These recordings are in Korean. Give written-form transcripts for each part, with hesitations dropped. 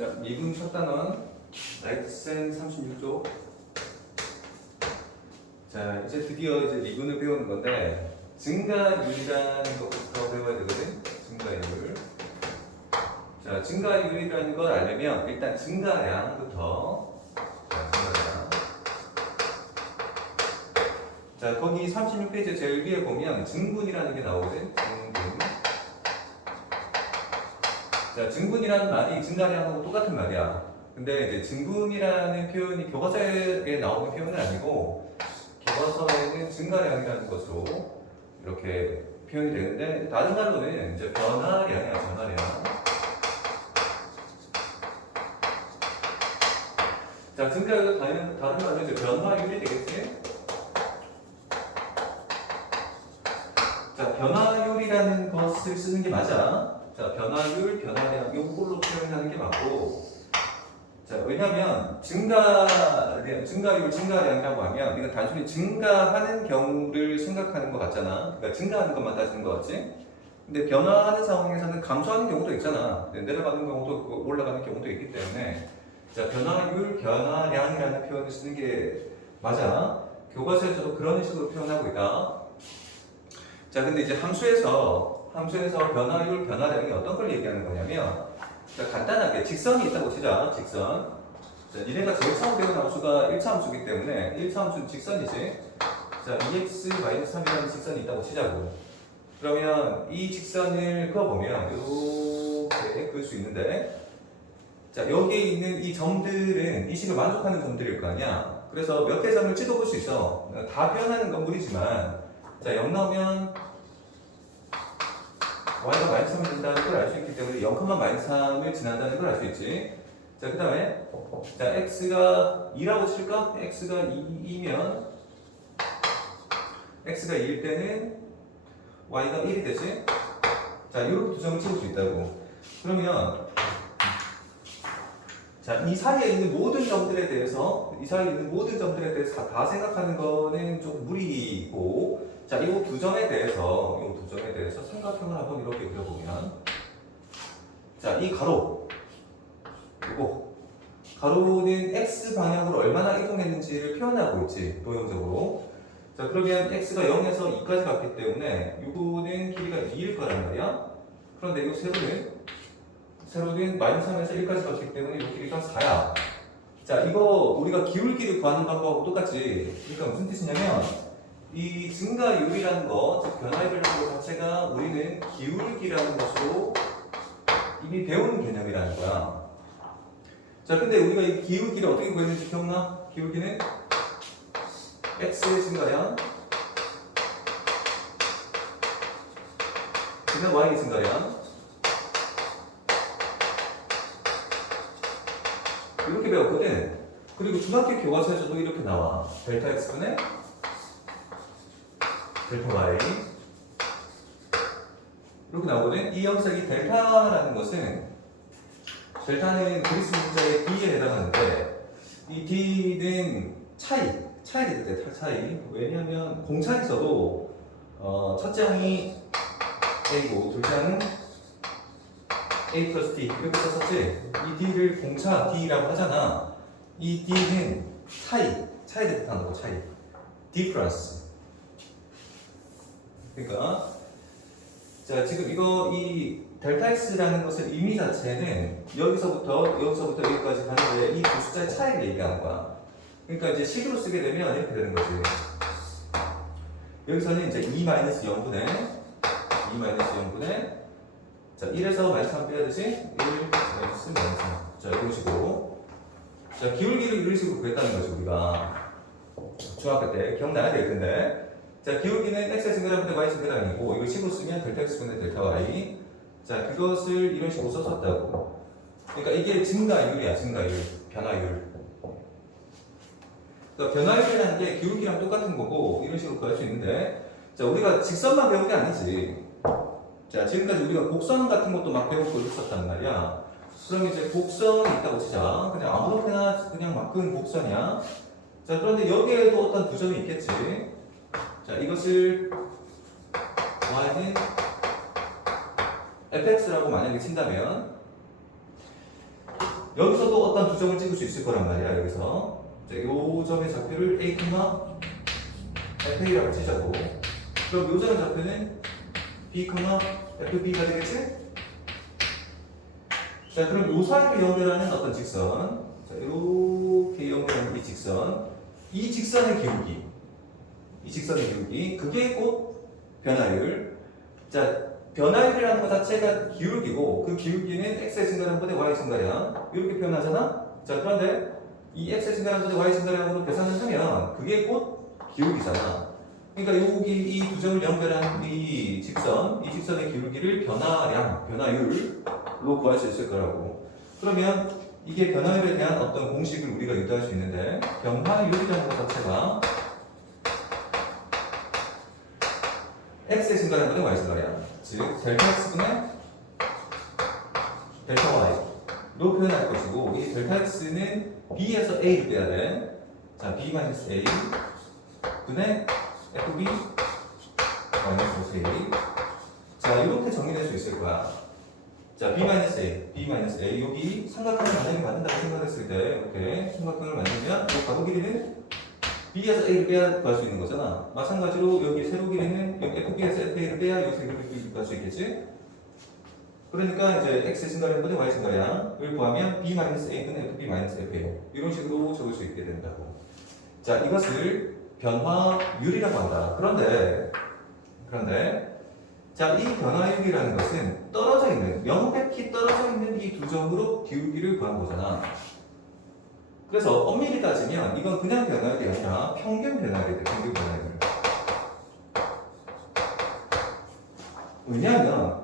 자, 미분 첫 단원 라이트센 36쪽. 자, 이제 드디어 이제 미분을 배우는 건데 증가율이라는 것부터 배워야 되거든. 증가율. 자, 증가율이라는 걸 알려면 일단 증가량부터. 자, 증가량. 자, 거기 36페이지 제일 위에 보면 증분이라는 게 나오거든. 증분. 자, 증분이라는 말이 증가량하고 똑같은 말이야. 근데 이제 증분이라는 표현이 교과서에 나오는 표현은 아니고 교과서에는 증가량이라는 것으로 이렇게 표현이 되는데 다른 말로는 이제 변화량이야, 변화량. 자, 증가율 다른 말로 이제 변화율이 되겠지? 자, 변화율이라는 것을 쓰는 게 맞아. 자, 변화율, 변화량 요걸로 표현하는 게 맞고. 자, 왜냐면 증가율, 증가량이라고 하면 이건 단순히 증가하는 경우를 생각하는 것 같잖아. 그러니까 증가하는 것만 따지는 것 같지? 근데 변화하는 상황에서는 감소하는 경우도 있잖아. 내려가는 경우도 있고 올라가는 경우도 있기 때문에 자, 변화율, 변화량이라는 표현을 쓰는 게 맞아. 교과서에서도 그런 식으로 표현하고 있다. 자, 근데 이제 함수에서 변화율, 변화량이 어떤 걸 얘기하는 거냐면, 자, 간단하게 직선이 있다고 치자. 직선. 자, 니네가 제일 처음 배운 함수가 1차 함수이기 때문에 1차 함수는 직선이지. 자, 2x-3이라는 직선이 있다고 치자고. 그러면 이 직선을 그어보면 이렇게 그을 수 있는데, 자, 여기에 있는 이 점들은 이 식을 만족하는 점들일 거 아니야. 그래서 몇 개 점을 찍어볼 수 있어. 다 표현하는 건 무리지만, 자, 0 나오면 y가 마이너스 3을 된다는 걸 알 수 있기 때문에 0, 마이너스 3을 지난다는 걸 알 수 있지. 자, 그 다음에 자, x가 2라고 칠까? x가 2이면 x가 2일 때는 y가 1이 되지. 자, 이렇게 두 점을 찍을 수 있다고. 그러면 자, 이 사이에 있는 모든 점들에 대해서 다 생각하는 거는 좀 무리고, 자, 이 두 점에 대해서 삼각형을 한번 이렇게 그려보면, 자, 이 가로, 그리고 가로는 x 방향으로 얼마나 이동했는지를 표현하고 있지, 도형적으로. 자, 그러면 x가 0에서 2까지 갔기 때문에 이거는 길이가 2일 거란 말이야. 그런데 이 세로는 마이너스 3에서 1까지 갔기 때문에 이 길이가 4야. 자, 이거 우리가 기울기를 구하는 방법하고 똑같지. 그러니까 무슨 뜻이냐면 이 증가율이라는 거, 즉 변화율이라는 것 자체가 우리는 기울기라는 것으로 이미 배운 개념이라는 거야. 자, 근데 우리가 이 기울기를 어떻게 구했는지 기억나? 기울기는 x의 증가량 그냥 y의 증가량 이렇게 배웠거든. 그리고 중학교 교과서에서도 이렇게 나와. 델타 x분의 델타 y 이렇게 나오거든. 이 형식이 델타라는 것은 델타는 그리스 문자의 d에 해당하는데 이 d는 차이가 돼. 차이. 왜냐하면 공차에서도 첫째 항이 a고 둘째 항은 a 플러스 d 이렇게 썼었지. 이 d를 공차 d라고 하잖아. 이 d는 차이를 뜻하는 거. 차이. difference. 그러니까 자, 지금 이 델타 x라는 것의 의미 자체는 여기서부터 여기까지 가는데 이 두 숫자의 차이를 얘기하는 거야. 그러니까 이제 식으로 쓰게 되면 이렇게 되는 거지. 여기서는 이제 2-0분의 자, 1에서 마이너스 3 빼야되지? 1 마이너스 3. 자, 이런 식으로. 자, 기울기를 이런 식으로 구했다는 거죠, 우리가. 중학교 때 기억나야 될 텐데. 자, 기울기는 x의 증가량분의 y 증가량이고, 이걸 식으로 쓰면 델타 x분의 델타 y. 자, 그것을 이런 식으로 썼었다고. 그러니까 이게 증가율이야, 증가율. 변화율. 그러니까 변화율이라는 게 기울기랑 똑같은 거고, 이런 식으로 구할 수 있는데, 자, 우리가 직선만 배운 게 아니지. 자, 지금까지 우리가 곡선 같은 것도 막 배우고 있었단 말이야. 그럼 이제 곡선이 있다고 치자. 그냥 아무렇게나 그냥 막 그은 곡선이야. 자, 그런데 여기에도 어떤 두 점이 있겠지. 자, 이것을 y는 fx라고 만약에 친다면 여기서도 어떤 두 점을 찍을 수 있을 거란 말이야. 여기서 자, 요 점의 좌표를 A, FA라고 치자고. 그럼 요 점의 좌표는 B, FB가 되겠지? 자, 그럼 요 사이를 연결하는 어떤 직선, 자, 이렇게 연결하는 이 직선의 기울기, 그게 곧 변화율. 자, 변화율이라는 것 자체가 기울기고, 그 기울기는 x의 증가량분의 y의 증가량 이렇게 표현하잖아. 자, 그런데 이 x의 증가량분의 y의 증가량으로 계산을 하면 그게 곧 기울기잖아. 그러니까 여기 이 두 점을 연결한 이 직선의 기울기를 변화율로 구할 수 있을 거라고. 그러면 이게 변화율에 대한 어떤 공식을 우리가 유도할 수 있는데, 변화율이라는 것 자체가 x의 증가량분의 y 증가량, 즉 델타 x분의 델타 y로 표현할 것이고, 이 델타 x는 b에서 a를 빼야 돼. 자, b-a 분의 fb 마이너스 a. 자, 이렇게 정리될 수 있을 거야. 자, b-a 여기 삼각형을 만약에 만든다고 생각했을 때 이렇게 삼각형을 만들면 이 가로 길이는 b에서 a를 빼야 구할 수 있는 거잖아. 마찬가지로 여기 세로 길이는 여기 fb에서 fa를 빼야 이 세로 길이를 구할 수 있겠지? 그러니까 이제 x 증가량분의 y 증가량을 구하면 b-a 분의 fb-fa 이런 식으로 적을 수 있게 된다고. 자, 이것을 변화율이라고 한다. 그런데 자, 이 변화율이라는 것은 명백히 떨어져 있는 이 두 점으로 기울기를 구한 거잖아. 그래서 엄밀히 따지면 이건 그냥 변화율이 아니라 평균 변화율이 돼. 평균 변화율. 왜냐하면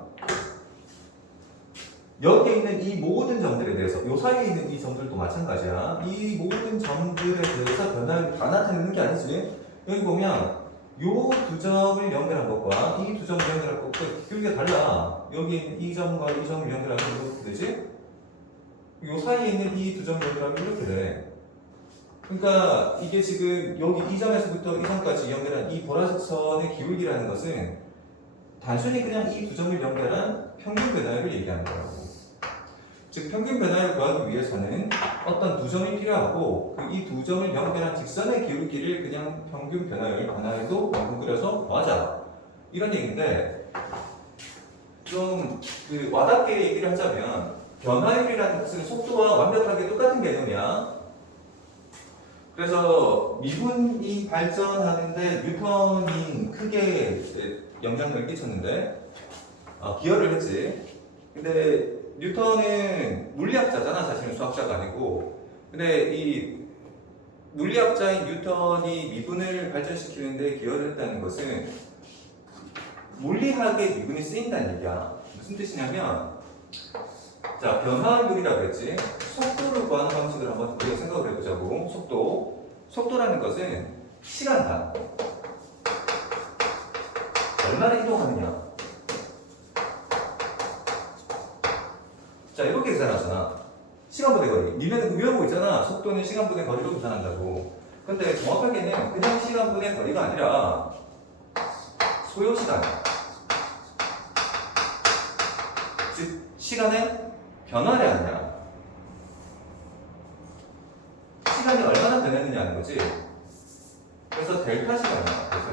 여기에 있는 이 모든 점들에 대해서, 요 사이에 있는 이 점들도 마찬가지야. 이 모든 점들에 대해서 변화율이 다 나타내는 게 아니지. 여기 보면 요 두 점을 연결한 것과 이 두 점을 연결할 것과 기울기가 달라. 여기 있는 이 점과 이 점을 연결하면 이렇게 되지? 요 사이에 있는 이 두 점을 연결하면 이렇게 돼. 그러니까 이게 지금 여기 이 점에서부터 이 점까지 연결한 이 보라색 선의 기울기라는 것은 단순히 그냥 이 두 점을 연결한 평균 변화율을 얘기하는 거라고. 즉, 평균 변화율을 구하기 위해서는 어떤 두 점이 필요하고, 이 두 점을 연결한 직선의 기울기를 그냥 평균 변화율도 방금 그려서 구하자. 이런 얘기인데, 좀 와닿게 얘기를 하자면, 변화율이라는 것은 속도와 완벽하게 똑같은 개념이야. 그래서 미분이 발전하는데 뉴턴이 크게 영향을 끼쳤는데, 기여를 했지. 근데 뉴턴은 물리학자잖아. 사실은 수학자가 아니고. 근데 이 물리학자인 뉴턴이 미분을 발전시키는데 기여를 했다는 것은 물리학에 미분이 쓰인다는 얘기야. 무슨 뜻이냐면, 자, 변화율이라고 했지. 속도를 구하는 방식을 한번 우리가 생각을 해보자고. 속도라는 것은 시간당 얼마나 이동하느냐. 자, 이렇게 계산하잖아. 시간분의 거리. 니네는 그 외우고 있잖아. 속도는 시간분의 거리로 계산한다고. 근데 정확하게는 그냥 시간분의 거리가 아니라 소요시간. 즉, 시간의 변화량이야. 시간이 얼마나 변했느냐는 거지. 그래서 델타 시간이야.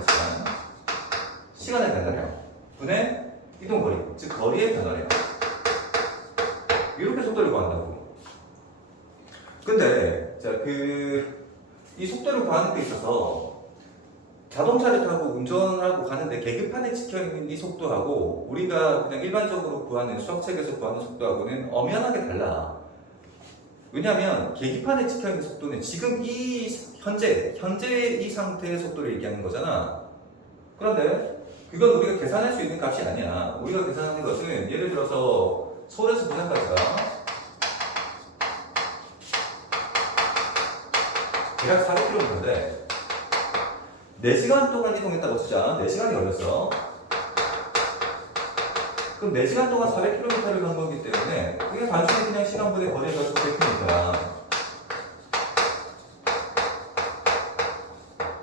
시간의 변화량 분의 이동 거리. 즉, 거리의 변화량. 이렇게 속도를 구한다고. 근데 자, 이 속도를 구하는 데 있어서 자동차를 타고 운전하고 가는데 계기판에 찍혀있는 이 속도하고 우리가 그냥 일반적으로 구하는 수학책에서 구하는 속도하고는 엄연하게 달라. 왜냐하면 계기판에 찍혀있는 속도는 지금 이 현재 이 상태의 속도를 얘기하는 거잖아. 그런데 그건 우리가 계산할 수 있는 값이 아니야. 우리가 계산하는 것은 예를 들어서 서울에서 부산까지가 대략 400km인데 4시간 동안 이동했다고 치자. 4시간이 걸렸어. 그럼 4시간 동안 400km를 간 거기 때문에 그게 단순히 그냥 시간분의 거리를 가지고 100km야.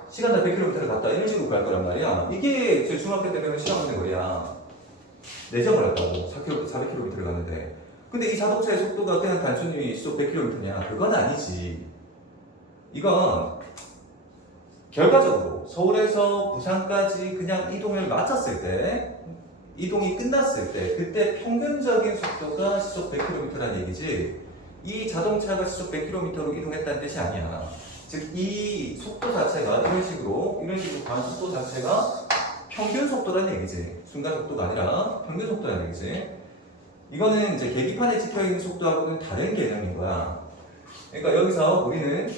시간당 100km를 갔다 이런 식으로 갈 거란 말이야. 이게 제 중학교 때 배운 시간분의 거리야. 4점을 했다고 400km를 갔는데. 근데 이 자동차의 속도가 그냥 단순히 시속 100km냐? 그건 아니지. 이건 결과적으로 서울에서 부산까지 그냥 이동을 마쳤을 때, 이동이 끝났을 때, 그때 평균적인 속도가 시속 100km라는 얘기지, 이 자동차가 시속 100km로 이동했다는 뜻이 아니야. 즉, 이 속도 자체가 이런 식으로 가는 속도 자체가 평균 속도라는 얘기지. 순간 속도가 아니라 평균 속도라는 얘기지. 이거는 이제 계기판에 찍혀 있는 속도하고는 다른 개념인 거야. 그러니까 여기서 우리는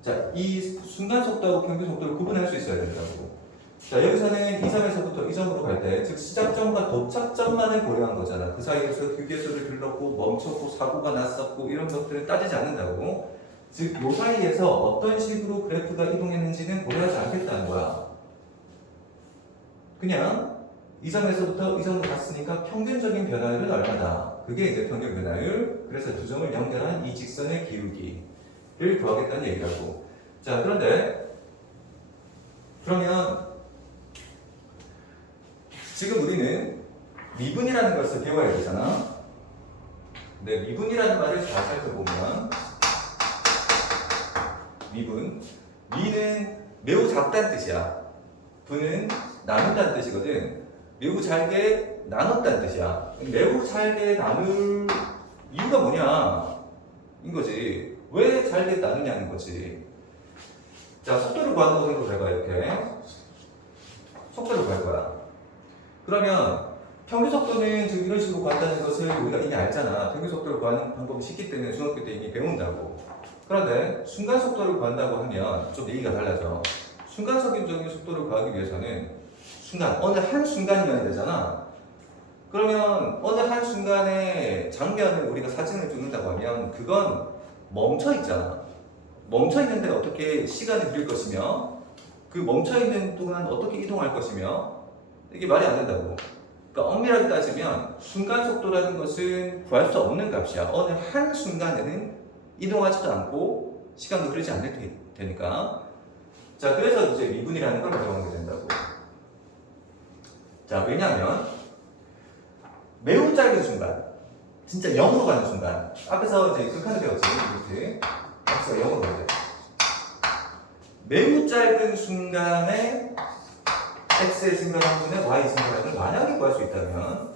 자, 이 순간 속도하고 평균 속도를 구분할 수 있어야 된다고. 자, 여기서는 이 점에서부터 이 점으로 갈 때, 즉 시작점과 도착점만을 고려한 거잖아. 그 사이에서 휴게소를 들렀고 멈췄고 사고가 났었고 이런 것들을 따지지 않는다고. 즉, 요 사이에서 어떤 식으로 그래프가 이동했는지는 고려하지 않겠다는 거야. 그냥 이 점에서부터 이 점으로 갔으니까 평균적인 변화율은 얼마다. 그게 이제 평균 변화율. 그래서 두 점을 연결한 이 직선의 기울기를 구하겠다는 얘기라고. 자, 그런데 그러면 지금 우리는 미분이라는 것을 배워야 되잖아. 근데 미분이라는 말을 잘 살펴보면 미는 매우 작다는 뜻이야. 분은 나눈다는 뜻이거든. 매우 잘게 나눴다는 뜻이야. 매우 잘게 나눌 이유가 뭐냐? 인 거지. 왜 잘게 나누냐는 거지. 자, 속도를 구하는 거 생각해봐, 이렇게. 속도를 구할 거야. 그러면 평균 속도는 지금 이런 식으로 구한다는 것을 우리가 이미 알잖아. 평균 속도를 구하는 방법이 쉽기 때문에 중학교 때 이미 배운다고. 그런데 순간 속도를 구한다고 하면 좀 얘기가 달라져. 순간적인 속도를 구하기 위해서는 어느 한 순간이어야 되잖아. 그러면 어느 한 순간의 장면을 우리가 사진을 찍는다고 하면 그건 멈춰 있잖아. 멈춰 있는데 어떻게 시간을 그릴 것이며 그 멈춰 있는 동안 어떻게 이동할 것이며 이게 말이 안 된다고. 그러니까 엄밀하게 따지면 순간 속도라는 것은 구할 수 없는 값이야. 어느 한 순간에는 이동하지도 않고 시간도 흐르지 않을 테니까. 자, 그래서 이제 미분이라는 걸 배우게 된다고. 자, 왜냐하면 매우 짧은 순간, 진짜 0으로 가는 순간. 앞에서 이제 극한을 배웠지, 이렇게. 앞에서 0으로 가야 돼. 매우 짧은 순간에 x의 증가량분의 y의 증가량을 만약에 구할 수 있다면,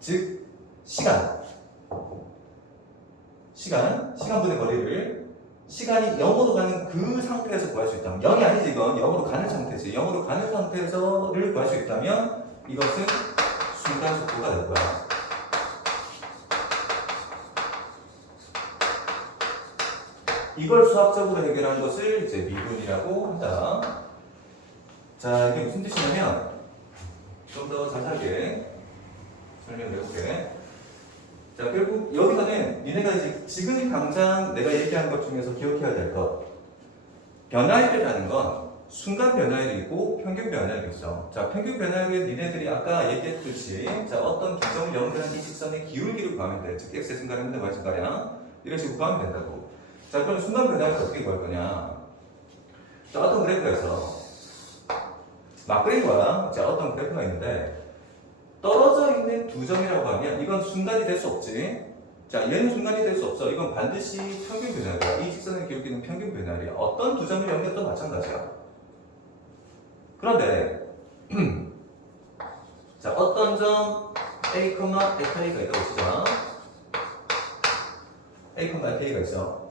즉 시간분의 거리를 시간이 0으로 가는 그 상태에서 구할 수 있다면, 0이 아니지, 이건 0으로 가는 상태지. 0으로 가는 상태에서를 구할 수 있다면 이것은 순간 속도가 될 거야. 이걸 수학적으로 해결한 것을 이제 미분이라고 한다. 자, 이게 무슨 뜻이냐면 좀 더 자세하게 설명을 해볼게. 자, 결국 여기서는 니네가 이제 지금 당장 내가 얘기한 것 중에서 기억해야 될 것, 변화율이라는 건 순간 변화율이고 평균 변화율이 있어. 자, 평균 변화율은 니네들이 아까 얘기했듯이 자, 어떤 두 점을 연결한 이 직선의 기울기를 구하면 돼. 즉 x의 증가량분의 y 증가량 이런 식으로 구하면 된다고. 자, 그럼 순간 변화율을 어떻게 구할 거냐? 자, 어떤 그래프가 있어. 막 그린 거야. 자, 어떤 그래프가 있는데 떨어져 있는 두 점이라고 하면 이건 순간이 될 수 없지. 자, 얘는 순간이 될 수 없어. 이건 반드시 평균 변화율이야. 이 직선의 기울기는 평균 변화율이야. 어떤 두 점을 연결도 마찬가지야. 그런데 자, 어떤 점 A, FA가 있다고 치자. A, FA가 있어.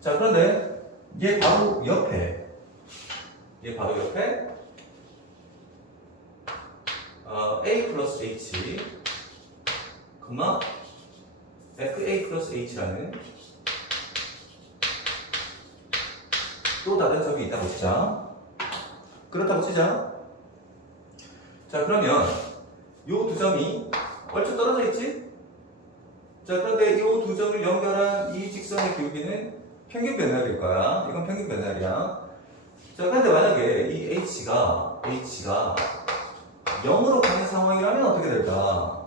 자, 그런데 얘 바로 옆에 A 플러스 H, FA 플러스 H라는 또 다른 점이 있다고 치자. 그렇다고 치자. 자, 그러면 요 두 점이 얼추 떨어져 있지? 자, 그런데 요 두 점을 연결한 이 직선의 기울기는 평균 변화율일 거야. 이건 평균 변화율이야. 자, 그런데 만약에 이 H가 0으로 가는 상황이라면 어떻게 될까?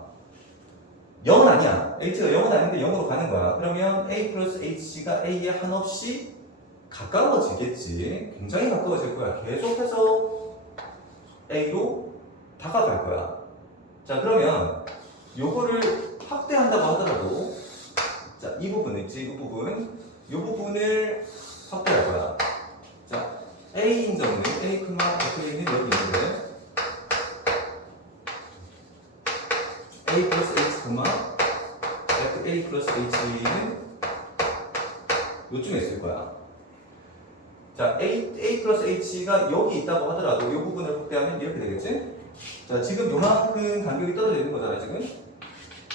0은 아니야. H가 0은 아닌데 0으로 가는 거야. 그러면 A 플러스 H가 A에 한없이 가까워지겠지. 굉장히 가까워질 거야. 계속해서 A로 다가갈 거야. 자, 그러면 요거를 확대한다고 하더라도 자, 이 부분 있지? 이 부분을 확대할 거야. 자, A인 점은 A, FA는 여기 있는데 A 플러스 H, FA 플러스 H는 요쯤에 있을 거야. 자, A 플러스 H가 여기 있다고 하더라도 이 부분을 확대하면 이렇게 되겠지? 자, 지금 요만큼 간격이 떨어져 있는 거잖아, 지금.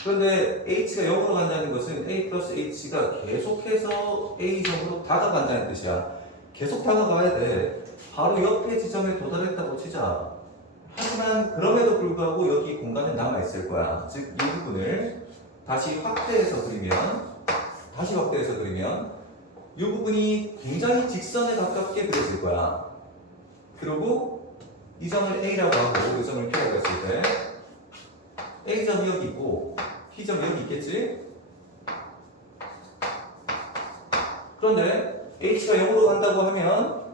그런데 H가 0으로 간다는 것은 A 플러스 H가 계속해서 A점으로 다가간다는 뜻이야. 계속 다가가야 돼. 바로 옆에 지점에 도달했다고 치자. 하지만 그럼에도 불구하고 여기 공간은 남아있을 거야. 즉, 이 부분을 다시 확대해서 그리면 이 부분이 굉장히 직선에 가깝게 그려질 거야. 그리고 이 점을 A라고 하고 이 점을 B라고 했을 때 A점이 여기 있고 B점이 여기 있겠지? 그런데 H가 0으로 간다고 하면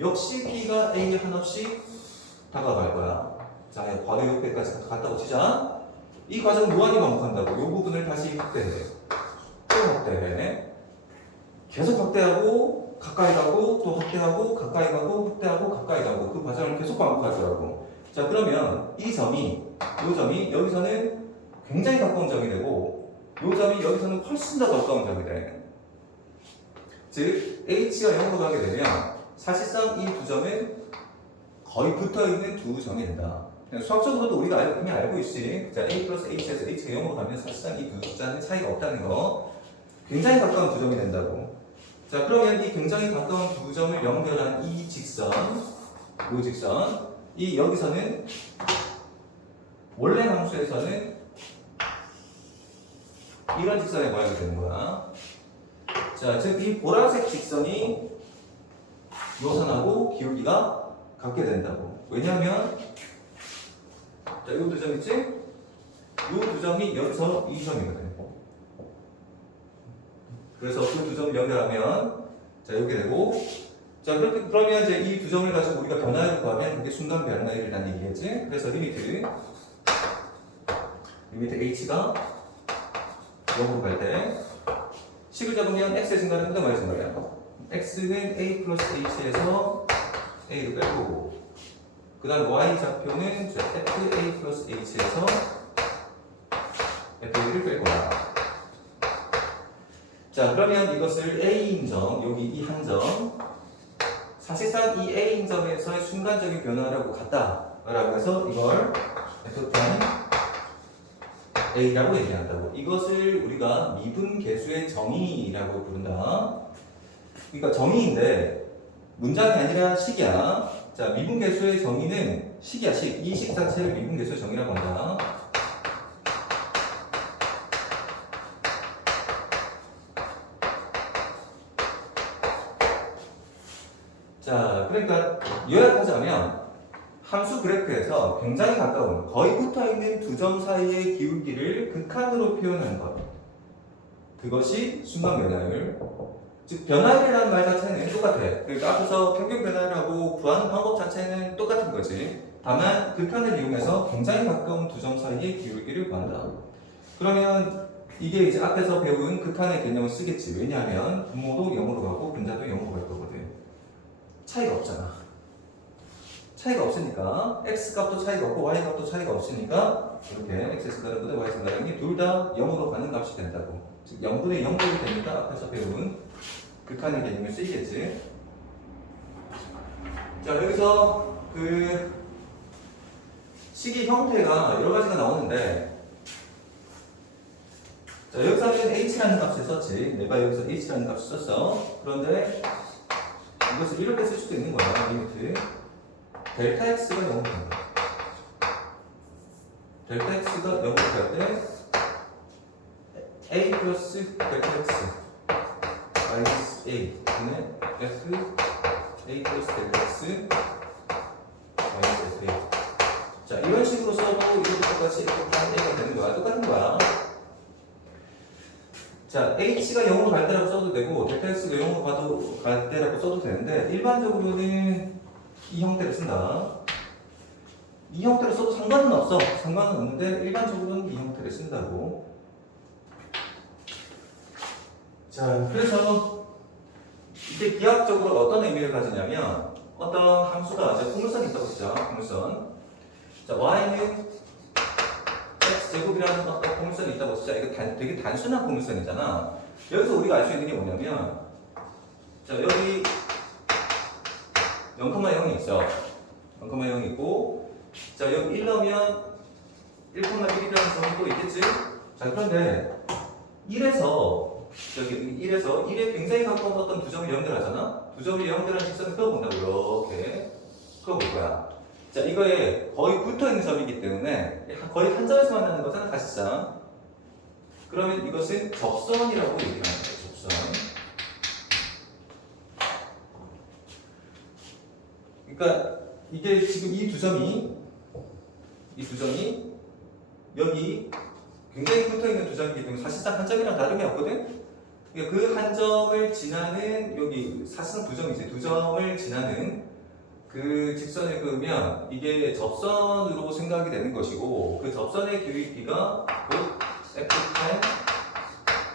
역시 B가 A에 한없이 다가갈 거야. 자, 바로 옆에까지 갔다고 치자. 이 과정은 무한히 반복한다고. 이 부분을 다시 확대해. 또 확대해. 계속 확대하고 가까이 가고 또 확대하고 가까이 가고 확대하고 가까이 가고 그 과정을 계속 반복할 거라고. 자, 그러면 이 점이 여기서는 굉장히 가까운 점이 되고 이 점이 여기서는 훨씬 더 가까운 점이 돼. 즉 H가 0으로 가게 되면 사실상 이 두 점은 거의 붙어있는 두 점이 된다. 수학적으로도 우리가 이미 알고 있지. 자, A 플러스 H에서 H가 0으로 가면 사실상 이 두 숫자는 차이가 없다는 거. 굉장히 가까운 두 점이 된다고. 자, 그러면 이 굉장히 가까운 두 점을 연결한 이 직선, 이 여기서는 원래 함수에서는 이런 직선의 모양이 되는 거야. 자, 즉 이 보라색 직선이 요 선하고 기울기가 같게 된다고. 왜냐하면 자, 요 두 점 있지? 요 두 점이 여기서 이 점이거든. 그래서 그 두 점을 연결하면 자, 이렇게 되고 자, 그러면 이제 이 두 점을 가지고 우리가 변화를 구하면 그게 순간 변화율이라는 얘기겠지? 그래서 리미트 H가 0으로 갈 때 식을 잡으면 X의 증가는 항상 Y의 증가야. X는 A 플러스 H에서 A를 뺄 거고 그 다음 Y 좌표는 FA 플러스 H에서 FA를 뺄 거야. 자, 그러면 이것을 A인 점, 여기 이 한 점 사실상 이 A인 점에서의 순간적인 변화라고 같다라고 해서 이걸 F 프라임 A라고 얘기한다고. 이것을 우리가 미분계수의 정의라고 부른다. 그러니까 정의인데 문장이 아니라 식이야. 자, 미분계수의 정의는 식이야, 식. 이 식 자체를 미분계수의 정의라고 한다. 자, 그러니까 요약하자면 함수 그래프에서 굉장히 가까운 거의 붙어있는 두 점 사이의 기울기를 극한으로 표현하는 것. 그것이 순간 변화율. 즉 변화율이라는 말 자체는 똑같아. 그러니까 앞에서 평균 변화율하고 구하는 방법 자체는 똑같은 거지. 다만 극한을 이용해서 굉장히 가까운 두 점 사이의 기울기를 구한다. 그러면 이게 이제 앞에서 배운 극한의 개념을 쓰겠지. 왜냐하면 분모도 0으로 가고 분자도 0으로 갈 거거든. 차이가 없잖아. 차이가 없으니까 x 값도 차이가 없고 y 값도 차이가 없으니까 이렇게 x 다른 것과 y 다른 게 둘 다 0으로 가는 값이 된다고. 즉 0분의 0꼴이 되니까 앞에서 배운 극한의 개념을 쓰이겠지. 자, 여기서 그 식의 형태가 여러 가지가 나오는데 자, 여기서는 h라는 값을 썼지. 내가 여기서 h라는 값을 썼어. 그런데 이것을 이렇게 쓸 수도 있는 거야. 리미트 델타 x가 0으로 간다. 델타 x가 0으로 갈 때 a 플러스 델타 x 마이너스 a 는 f a 플러스 델타 x 마이너스 f a. 자, 이런 식으로 써도 이것도 똑같이 a가 되는 거야. 똑같은 거야. 자, h가 0으로 갈 때라고 써도 되고 델타 x가 0으로 갈 때라고 써도 되는데 일반적으로는 이 형태를 쓴다. 이 형태를 써도 상관은 없어. 상관은 없는데 일반적으로는 이 형태를 쓴다고. 자, 그래서 이게 기하학적으로 어떤 의미를 가지냐면 어떤 함수가 이제 포물선이 있다고 했죠. 포물선. 자, y는 x제곱이라는 어떤 포물선이 있다고 했죠. 이거 되게 단순한 포물선이잖아. 여기서 우리가 알 수 있는 게 뭐냐면 자, 여기 0,0이 있어. 0,0이 있고 자, 여기 1 넣으면 1,1이라는 점이 또 있겠지? 자, 그런데 1에서 여기 1에서 1에 굉장히 가까운 어떤 두 점을 연결하잖아? 두 점을 연결하는 직선을 그어본다고 이렇게 그어볼 거야. 자, 이거에 거의 붙어있는 점이기 때문에 거의 한 점에서 만나는 것은 사실상 그러면 이것은 접선이라고 얘기하는 거예요. 접선. 그러니까 이게 지금 이 두 점이 여기 굉장히 붙어있는 두 점이기 때문에 사실상 한 점이랑 다름이 없거든? 그러니까 그 한 점을 지나는 여기 사실상 두 점이지. 두 점을 지나는 그 직선을 그으면 이게 접선으로 생각이 되는 것이고 그 접선의 교익비가 곧 F'타임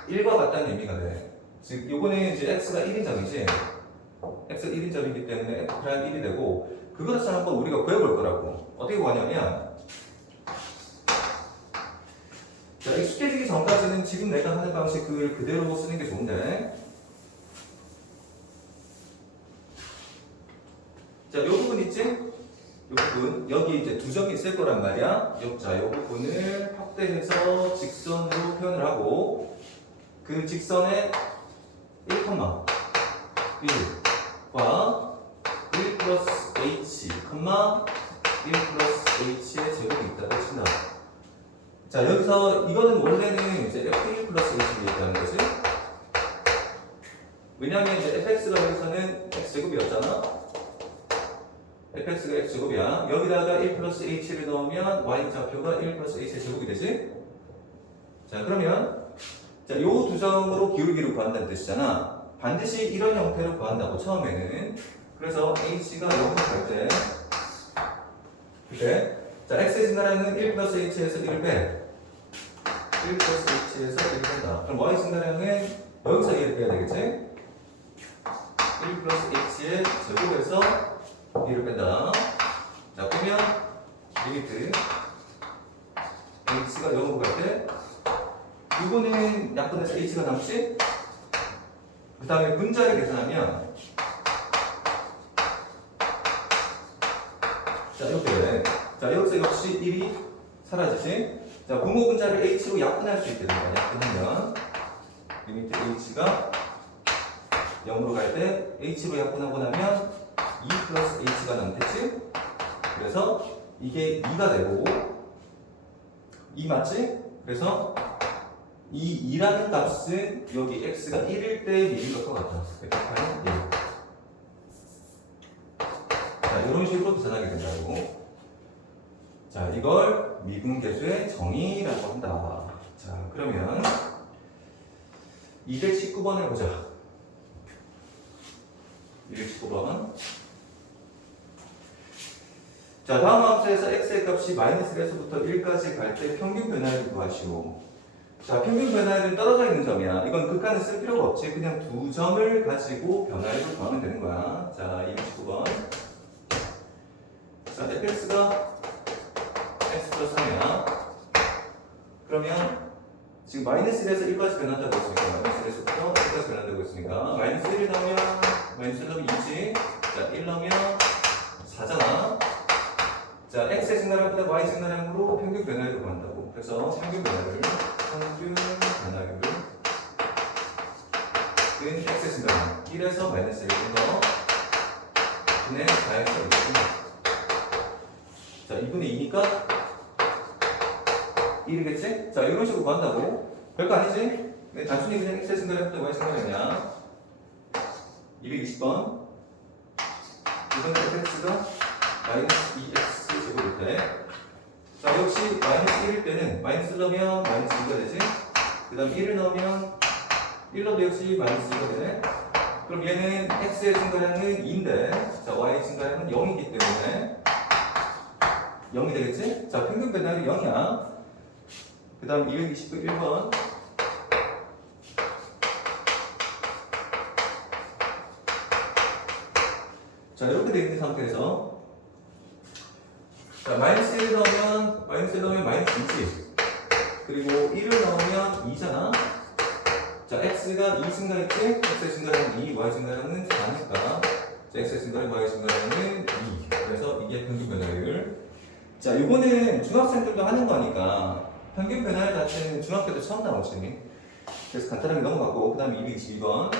1과 같다는 의미가 돼. 즉 요거는 이제 X가 1인 점이지. X가 1인 점이기 때문에 F'타임 1이 되고 그것을 한번 우리가 구해볼 거라고. 어떻게 구하냐면 자, 익숙해지기 전까지는 지금 내가 하는 방식을 그대로 쓰는 게 좋은데 자, 요 부분 있지? 요 부분 여기 이제 두 점이 있을 거란 말이야. 자, 요 부분을 확대해서 직선으로 표현을 하고 그 직선의 1,1과 1 플러스 h, 1 플러스 h의 제곱이 있다고 친다. 자, 여기서 이거는 원래는 이제 f1 플러스 h가 있다는 거지. 왜냐하면 이제 fx가 여기서는 x제곱이었잖아. fx가 x제곱이야. 여기다가 1 플러스 h를 넣으면 y좌표가 1 플러스 h의 제곱이 되지. 자, 그러면 자, 요 두 점으로 기울기를 구한다는 뜻이잖아. 반드시 이런 형태로 구한다고 처음에는. 그래서 h가 0으로 갈 때 그래. 자, x의 증가량은 1 플러스 h에서 1을 빼. 1 플러스 h에서 1을 뺀다. 그럼 y 증가량은 여기서 1을 빼야 되겠지? 1 플러스 h의 제곱에서 1을 뺀다. 자, 보면 리미트 h가 0으로 갈 때 이거는 약분해서 h가 남지? 그 다음에 분자를 계산하면 자, 이렇게 자, 여기서 역시 1이 사라지지? 자, 분모 분자를 h로 약분할 수 있게 된다. 약분하면 리미트 h가 0으로 갈 때 h로 약분하고 나면 2 플러스 h가 남겠지? 그래서 이게 2가 되고 2 맞지? 그래서 이 2라는 값은 여기 x가 1일 때 미인 것과 같아. 이렇게 하면 1. 자, 이런 식으로 계산하게 된다고. 자, 이걸 미분계수의 정의라고 한다. 자, 그러면 219번을 보자. 219번. 자, 다음 함수에서 x의 값이 마이너스 1에서부터 1까지 갈 때 평균 변화를 구하시오. 자, 평균 변화율은 떨어져 있는 점이야. 이건 극한을 쓸 필요가 없지. 그냥 두 점을 가지고 변화율을 구하면 되는 거야. 자, 219번. 자, fx가 x 플러스 3이야. 그러면 지금 마이너스 1에서 1까지 변한다고 했으니까 마이너스 1에서부터 1까지 변한다고 했으니까 마이너스 1을 넣으면 마이너스 1 넣으면 2지. 자, 1 넣으면 4잖아. 자, x의 증가량보다 y 증가량으로 평균 변화율을 구한다고. 그래서 평균 변화율은 x의 증가량 1에서 마이너스 1인 거 분의 4에서 1이 자, 2분의 2니까 1이겠지? 자, 이런 식으로 구한다고. 별거 아니지? 단순히 그냥 x의 증가량보다 y 증가량이야. 220번. 이번 fx가 마이너스 2x 제곱일 때. 자, 역시 마이너스 1일 때는 마이너스 1 넣으면 마이너스 2가 되지? 그 다음 1을 넣으면 1 넣어도 역시 마이너스 2가 되네? 그럼 얘는 x의 증가량은 2인데 자, y의 증가량은 0이기 때문에 0이 되겠지? 자, 평균 변화율이 0이야. 그 다음 229 1번. 자, 이렇게 되어 있는 상태에서 자, 마이너스 1 넣으면 마이너스 2지. 그리고 1을 넣으면 2잖아. 자, x가 2 증가했지? x의 증가량은 2, y 증가량은 4니까 자, x의 증가량, y 증가량은 2. 그래서 이게 평균 변화율. 자, 이거는 중학생들도 하는 거니까 평균 변화율 자체는 중학교 때 처음 나오지. 그래서 간단하게 넘어가고 그 다음에 222번.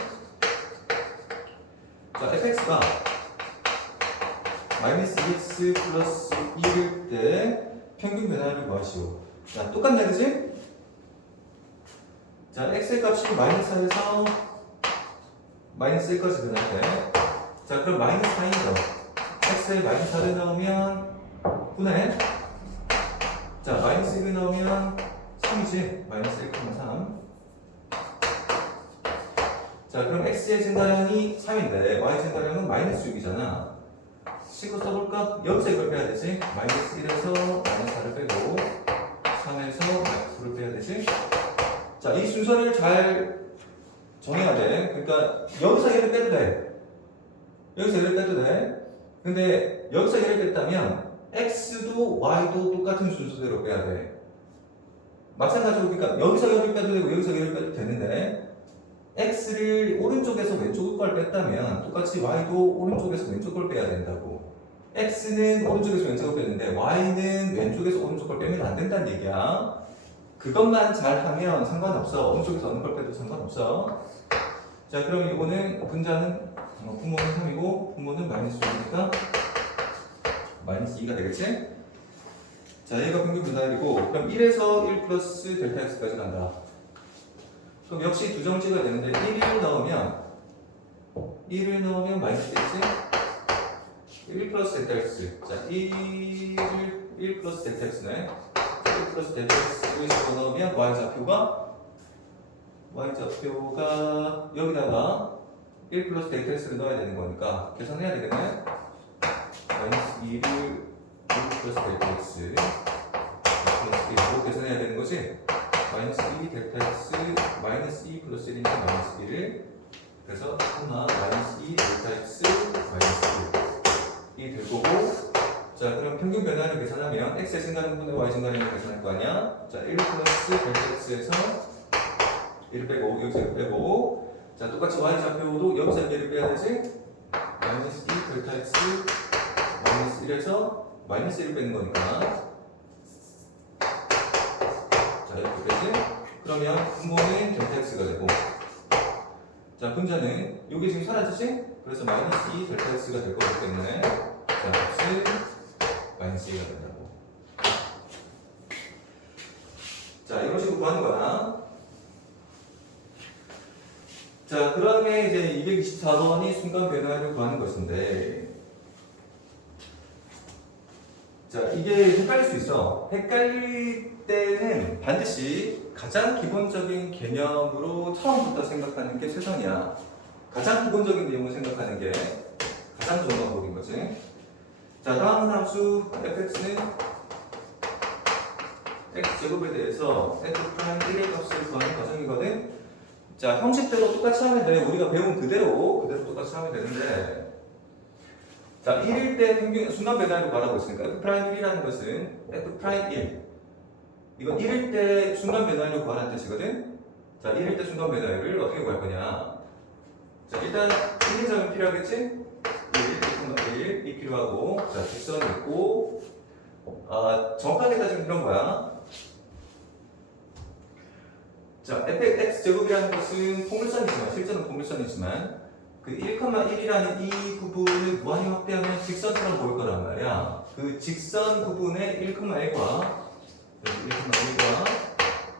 자, fx가 마이너스 2x 플러스 1일 때 평균 변화율을 구하시오. 자, 똑같네, 그지? 자, x의 값이 마이너스 4에서 마이너스 1까지 변할 때. 자, 그럼 마이너스 4이죠. x에 마이너스 4를 넣으면 9네. 자, 마이너스 1을 넣으면 3이지. 마이너스 1,3. 자, 그럼 x의 증가량이 3인데 y 증가량은 마이너스 6이잖아. 식으로 써볼까? 여기서 이걸 빼야 되지. 마이너스 1에서 마이너스 4를 빼고 3에서 마이너스 9를 빼야 되지. 자, 이 순서를 잘 정해야 돼. 그러니까 여기서 얘를 빼도 돼. 여기서 얘를 빼도 돼. 근데 여기서 얘를 뺐다면 x도 y도 똑같은 순서대로 빼야 돼. 마찬가지로 그러니까 여기서 얘를 빼도 되고 여기서 얘를 빼도 되는데 x를 오른쪽에서 왼쪽 걸 뺐다면 똑같이 y도 오른쪽에서 왼쪽 걸 빼야 된다고. x는 오른쪽에서 왼쪽을 빼는데 y는 왼쪽에서 오른쪽 걸 빼면 안 된다는 얘기야. 그것만 잘하면 상관없어. 오른쪽에서 어느 걸 빼도 상관없어. 자, 그럼 이거는 분자는 분모는 3이고 분모는 마이너스 6이니까 마이너스 2가 되겠지? 자, 얘가 평균 분할이고 그럼 1에서 1 플러스 델타 x까지 간다. 그럼 역시 두 정지가 되는데 1을 넣으면 마이너스 되겠지? 1 플러스 델타 x. 자, 1 플러스 델타 x네. 1 플러스 델타 x를 집어넣으면 y좌표가 여기다가 1 플러스 델타 x를 넣어야 되는 거니까 계산해야 되겠네. 마이너스 2를 1 플러스 델타 x 플러스 1로 계산해야 되는 거지. 마이너스 2 델타 x 마이너스 2 플러스 1이니까 마이너스 1을 그래서 마이너스 2 델타 x 마이너스 1이 될 거고. 자, 그럼 평균 변화를 계산하면 x의 증가량분의 y 증가량을 계산할 거 아니야? 자, 1 플러스 델타 x에서 1을 빼고 여기서 1을 빼고 자, 똑같이 y좌표도 여기서 1을 빼야 되지? 마이너스 2 델타 x 마이너스 1에서 마이너스 1을 빼는 거니까 자, 이렇게 빼지? 그러면 분모는 델타 x가 되고 자, 분자는 여기 지금 사라지지? 그래서 마이너스 2 델타 x가 될 거기 때문에 자, 값은 마이너스 2가 된다고. 자, 이런 식으로 구하는 거야. 자, 그 다음에 이제 224번이 순간 변화를 구하는 것인데 자, 이게 헷갈릴 수 있어. 헷갈릴 때는 반드시 가장 기본적인 개념으로 처음부터 생각하는 게 최선이야. 가장 기본적인 내용을 생각하는 게 가장 좋은 방법인 거지. 자, 다음 함수 fx는 x제곱에 대해서 f'1의 값을 구하는 과정이거든. 자, 형식대로 똑같이 하면 돼. 우리가 배운 그대로 똑같이 하면 되는데 자, 1일 때 평균 순간 배달을 말하고 있으니까 f'1이라는 것은 f'1 이건 1일 때 순간 배달을 구하는 뜻이거든. 자, 1일 때 순간 배달을 어떻게 구할 거냐. 자, 일단 1인점이 필요하겠지? 1이 필요하고 자, 직선이 있고 정확하게 따지면 이런 거야. 자, fx제곱이라는 것은 포물선이지만 실제는 포물선이지만 그 1,1이라는 이 부분을 무한히 확대하면 직선처럼 보일 거란 말이야. 그 직선 부분의 1,1과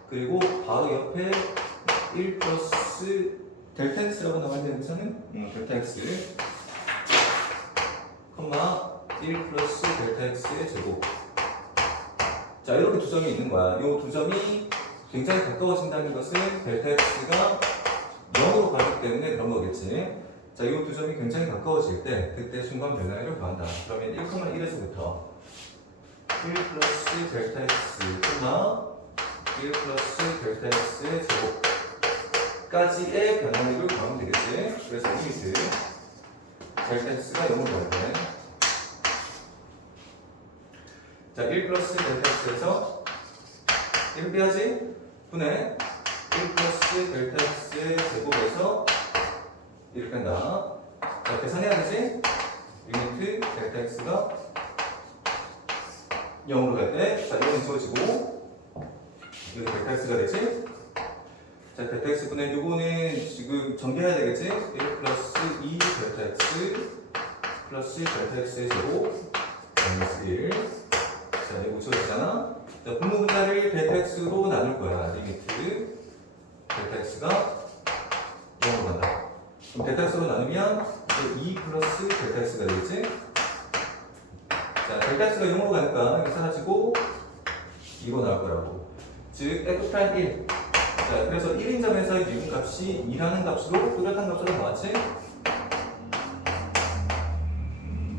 그리고 바로 옆에 1 플러스 델타 x라고 나와있는 여기서는 델타 x 콤마 1 플러스 델타 x의 제곱. 자, 이렇게 두 점이 있는 거야. 이 두 점이 굉장히 가까워진다는 것은 델타 x가 0으로 가기 때문에 그런 거겠지. 자, 이 두 점이 굉장히 가까워질 때 그때 순간 변화율을 구한다. 그러면 1,1에서부터 1 플러스 델타 x, 콤마 1 플러스 델타 x의 제곱까지의 변화율을 구하면 되겠지. 그래서 리미트 델타 x가 0으로 가야 돼. 자, 1 플러스 델타 x에서 1 빼야지. 분의 1 플러스 델타 x의 제곱에서 1을 뺀다. 자, 계산해야 되지? 리미트 델타 x가 0으로 갈 때, 자, 이거는 지워지고, 여기 델타 x가 되지? 자, 델타 x 분의 요거는 지금 전개해야 되겠지? 1 플러스 2 델타 x 플러스 델타 x의 제곱 마이너스 1. 자, 이거 지워졌잖아? 자, 분모 분자를 델타 x로 나눌 거야. 리미트 델타 x가 0으로 간다. 그럼 델타 x로 나누면 2 플러스 델타 x가 되겠지? 자, 델타 x가 0으로 가니까 이거 사라지고 이거 나올 거라고. 즉, f' 1. 자, 그래서 1인 점에서의 미분 값이 2라는 값으로 뚜렷한 값으로 나왔지?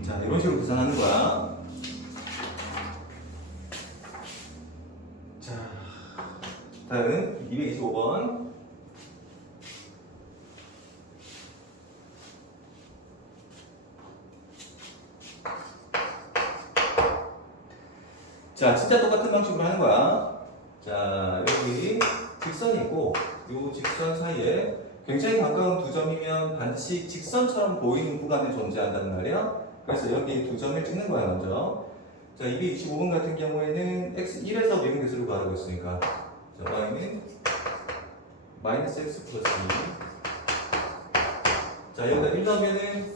자, 이런 식으로 계산하는 거야. 자, 다음 225번. 자, 진짜 똑같은 방식으로 하는 거야. 자, 여기 직선이 있고 이 직선 사이에 굉장히 가까운 두 점이면 반드시 직선처럼 보이는 구간에 존재한다는 말이야. 그래서 여기 두 점을 찍는 거야, 먼저. 자, 225번 같은 경우에는 x1에서 미분 개수를 구하고 있으니까 자, y는 마이너스 x 플러스 2. 자, 여기다 1 넣으면은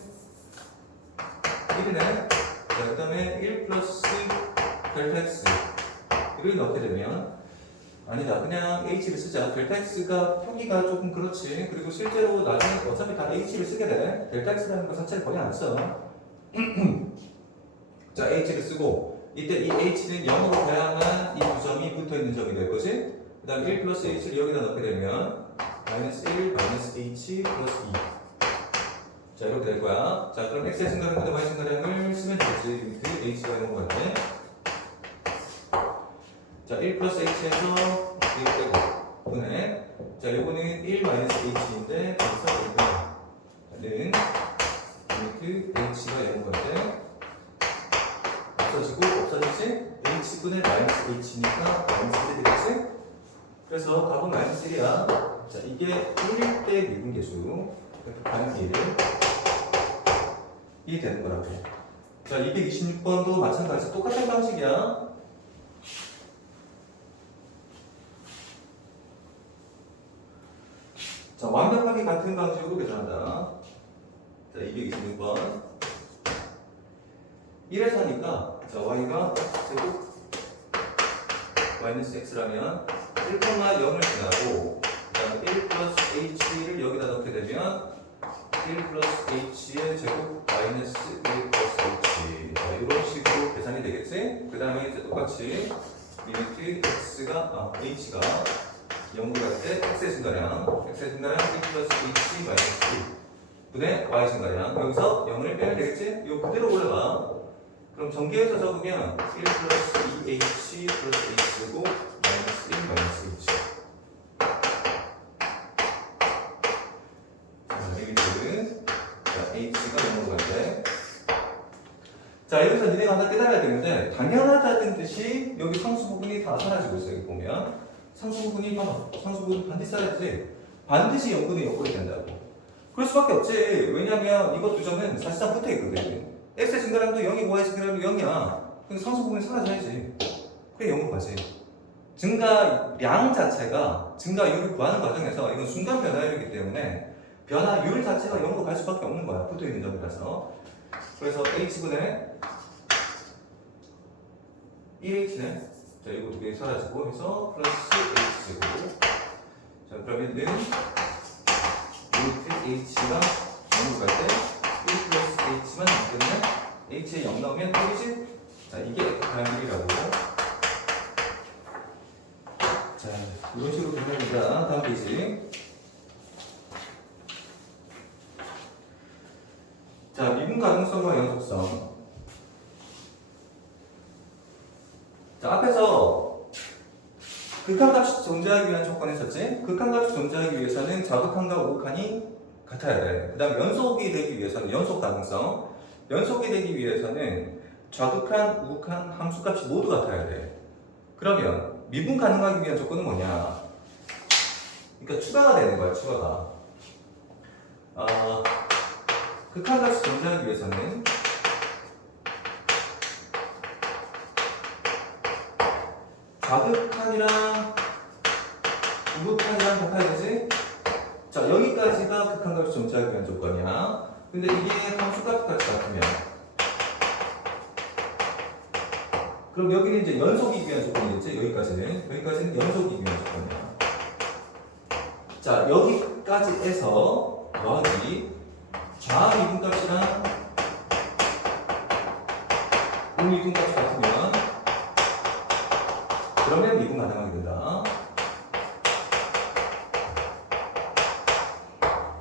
1이네. 자, 그 다음에 1 플러스 델타 x를 넣게 되면 아니다, 그냥 h를 쓰자. 델타 x가 표기가 조금 그렇지. 그리고 실제로 나중에 어차피 다 h를 쓰게 돼. 델타 x라는 거 자체를 거의 안 써. 자, h를 쓰고 이때 이 h는 0으로 가야만 이 두 점이 붙어있는 점이 될 거지. 그 다음 1 플러스 h를 여기다 넣게 되면 마이너스 1 마이너스 h 플러스 2. 자, 이렇게 될 거야. 자, 그럼 x의 증가량보다 y 증가량을 쓰면 되지. 리미트 h가 이런 거 같네. 자, 1 플러스 h에서 1 빼고 분해. 자, 요거는 1 마이너스 h인데 여기서 1은 리미트 h가 이런 건데 없어지고 없어지지? h분의 마이너스 h니까 마이너스 1이 되겠지? 그래서 답은 마이너스 1이야. 자, 이게 1일 때 미분 계수 반기 1이 되는 거라고. 자, 226번도 마찬가지로 똑같은 방식이야. 자, 완벽하게 같은 방식으로 계산한다. 자, 226번. 1에서 하니까, 자, y가 x제곱 마이너스 x라면 1,0을 지나고, 그 다음에 1 플러스 h를 여기다 넣게 되면 1 플러스 h의 제곱 마이너스 1 플러스 h. 자, 이런 식으로 계산이 되겠지? 그 다음에 이제 똑같이 리미트 h가 0으로 갈 때 x의 증가량 1 플러스 h 마이너스 2 분의 y 증가량. 여기서 0을 빼면 되겠지? 이거 그대로 올라가. 그럼 전개해서 적으면 1 플러스 2h 플러스 h 제곱 마이너스 1 마이너스 h. 자, 리미트는 h가 0으로 갈 때. 자, 여기서 니네가 하나 깨달아야 되는데 당연하다는 듯이 여기 상수 부분이 다 사라지고 있어요. 여기 보면 상수 부분이 상수 부분 반드시 사라지지. 반드시 0분의 0꼴이 된다고. 그럴 수밖에 없지. 왜냐면 이거 두 점은 사실상 붙어 있거든. x의 증가량도 0이고 y의 증가량도 0이야. 그럼 상수 부분이 사라져야지. 그래 0으로 가지. 증가량 자체가 증가율을 구하는 과정에서 이건 순간 변화율이기 때문에 변화율 자체가 0으로 갈 수밖에 없는 거야. 붙어 있는 점이라서. 그래서 h분의 1h네. 자, 이거 두 개 사라지고 해서 플러스 h제곱. 자, 그러면 는 리미트 h가 0으로 갈 때 1 플러스 h만 남기 때문에 h에 0 나오면 1이지? 자, 이게 반율이라고. 자, 이런 식으로 변합니다. 다음 페이지. 자, 미분 가능성과 연속성. 자, 앞에서 극한값이 존재하기 위한 조건이 있었지? 극한값이 존재하기 위해서는 좌극한과 우극한이 같아야 돼. 그 다음 연속이 되기 위해서는 연속 가능성. 연속이 되기 위해서는 좌극한, 우극한 함수값이 모두 같아야 돼. 그러면 미분 가능하기 위한 조건은 뭐냐? 그러니까 추가가 되는 거야, 추가가. 극한값이 존재하기 위해서는 좌극한이랑 우극한이랑 같아야 되지? 자, 여기까지가 극한값이 존재하기 위한 조건이야. 근데 이게 함수값까지 같으면 그럼 여기는 이제 연속이기 위한 조건이겠지? 여기까지는 연속이기 위한 조건이야. 자, 여기까지 해서 더하기 좌미분값이랑 우미분값이 같으면 그러면 미분 가능하게 된다.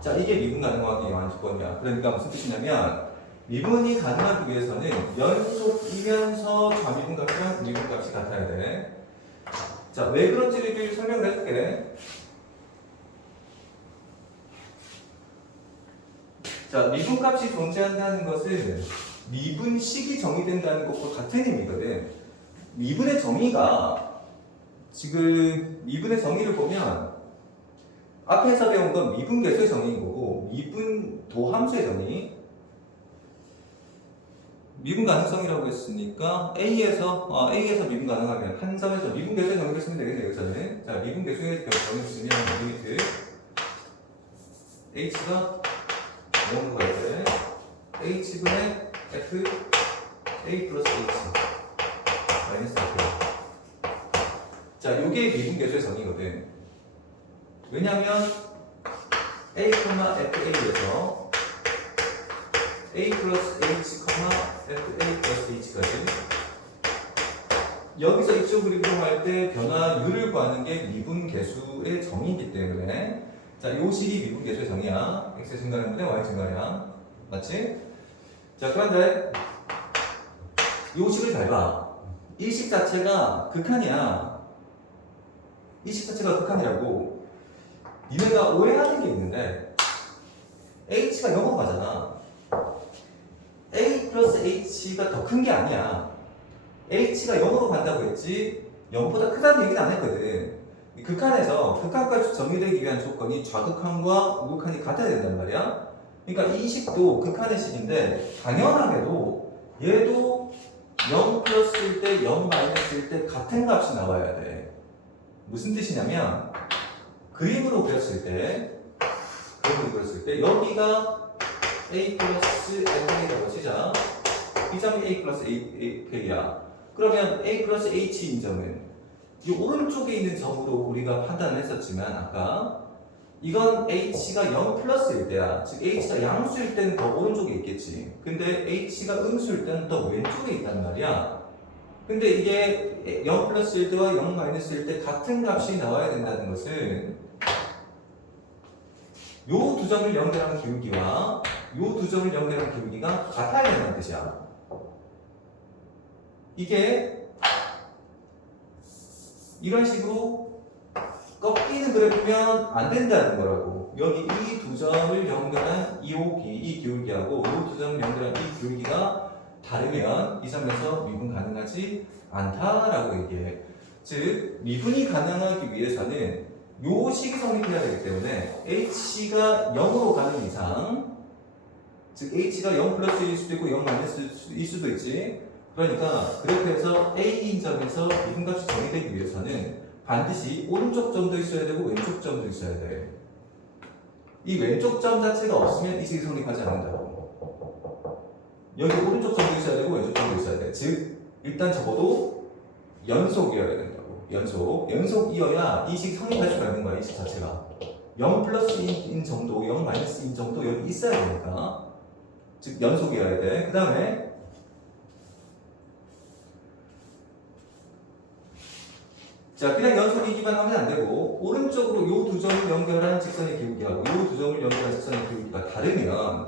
자, 이게 미분 가능하기 위한 조건이야. 그러니까 무슨 뜻이냐면 미분이 가능하기 위해서는 연속이면서 좌미분값이랑 우미분값이 같아야 돼. 자, 왜 그런지를 설명을 해줄게. 자, 미분값이 존재한다는 것은 미분식이 정의된다는 것과 같은 의미거든. 미분의 정의가 지금 미분의 정의를 보면 앞에서 배운 건 미분계수의 정의인 거고 미분도함수의 정의 미분 가능성이라고 했으니까 A에서 미분 가능하면 한 점에서 미분계수의 정의를 쓰면 되겠네. 여기서는 자, 미분계수의 정의를 쓰면 리미트 H가 0으로 갈 때 H분의 F A 플러스 H 마이너스 F. 자, 요게 미분계수의 정의거든. 왜냐면 A, FA에서 A 플러스 H, FA 플러스 H까지 여기서 이쪽으로 이동할 때 변화율을 구하는 게 미분계수의 정의이기 때문에 자, 요 식이 미분계수의 정의야. X의 증가량분의 Y 증가량. 맞지? 자, 그런데 요 식을 잘 봐. 이 식 자체가 극한이야. 이 식 자체가 극한이라고. 니네가 오해하는 게 있는데 H가 0으로 가잖아. A 플러스 H가 더 큰 게 아니야. H가 0으로 간다고 했지 0보다 크다는 얘기는 안 했거든. 극한에서 극한까지 정의되기 위한 조건이 좌극한과 우극한이 같아야 된단 말이야. 그러니까 이 식도 극한의 식인데 당연하게도 얘도 0 플러스일 때 0 마이너스일 때 같은 값이 나와야 돼. 무슨 뜻이냐면 그림으로 그렸을 때 여기가 A 플러스 FA라고 치자. 이 점이 A 플러스 FA야. 그러면 A 플러스 H인 점은 이 오른쪽에 있는 점으로 우리가 판단을 했었지만 아까 이건 H가 0 플러스일 때야. 즉 H가 양수일 때는 더 오른쪽에 있겠지. 근데 H가 음수일 때는 더 왼쪽에 있단 말이야. 근데 이게 0 플러스일 때와 0 마이너스일 때 같은 값이 나와야 된다는 것은 요 두 점을 연결하는 기울기와 요 두 점을 연결하는 기울기가 같아야 된다는 뜻이야. 이게 이런 식으로 꺾이는 그래프면 안 된다는 거라고. 여기 이 두 점을 연결한 이 기울기하고 이 두 점을 연결한 이 기울기가 다르면 이 점에서 미분 가능하지 않다라고 얘기해. 즉 미분이 가능하기 위해서는 요 식이 성립해야 되기 때문에 H가 0으로 가는 이상, 즉 H가 0 플러스일 수도 있고 0 마이너스일 수도 있지. 그러니까 그래프에서 A인 점에서 미분값이 정의되기 위해서는 반드시 오른쪽 점도 있어야 되고 왼쪽 점도 있어야 돼. 이 왼쪽 점 자체가 없으면 이 식이 성립하지 않는다고. 여기 오른쪽 점도 있어야 되고 왼쪽 점도 있어야 돼. 즉 일단 적어도 연속이어야 된다고. 연속이어야 이 식이 성립할 수가 있는 거야. 이 식 자체가 0 플러스인 정도, 0 마이너스인 정도 여기 있어야 되니까. 즉 연속이어야 돼. 그 다음에 자, 그냥 연속이기만 하면 안 되고 오른쪽으로 요 두 점을 연결한 직선의 기울기하고 요 두 점을 연결한 직선의 기울기가 다르면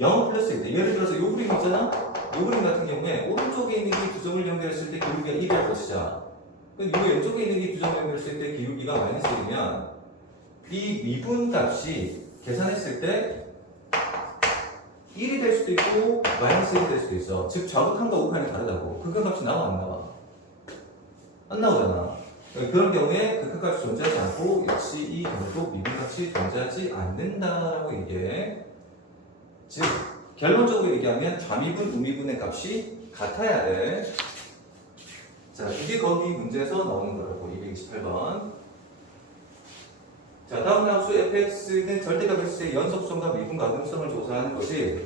0 플러스일 때, 예를 들어서 요 그림 있잖아? 요 그림 같은 경우에 오른쪽에 있는 이 두 점을 연결했을 때 기울기가 1이 할 것이자, 그럼 요 왼쪽에 있는 이 두 점을 연결했을 때 기울기가 마이너스 1이면 이 미분 값이 계산했을 때 1이 될 수도 있고 마이너스 1이 될 수도 있어. 즉 좌극한과 우극한이 다르다고. 극한값이 나와 안 나와? 안 나오잖아. 그런 경우에 극한값이 존재하지 않고 역시 이 경우도 미분값이 존재하지 않는다라고 얘기해. 즉 결론적으로 얘기하면 좌미분, 우미분의 값이 같아야 돼. 자, 이게 거기 문제에서 나오는 거라고. 228번. 자, 다음 함수 fx는 절대값 x의 연속성과 미분 가등성을 조사하는 것이,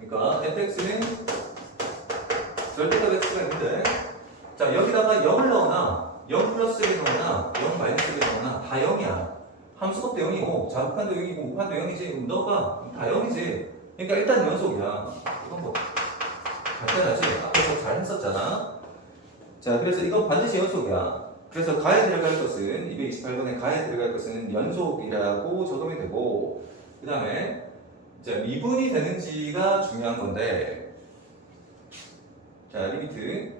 그러니까 fx는 절대값 x가 있는데, 자, 여기다가 0을 넣거나 0 플러스를 넣거나 0 마이너스를 넣거나 다 0이야. 함수값도 0이고 좌극한도 0이고 우극한도 0이지. 넣어봐. 다 0이지. 그러니까 일단 연속이야. 이건 뭐 간단하지? 앞에서 잘 했었잖아. 자, 그래서 이건 반드시 연속이야. 그래서 가에 들어갈 것은 228번에 가에 들어갈 것은 연속이라고 적으면 되고, 그 다음에 이제 미분이 되는지가 중요한 건데, 자, 리미트.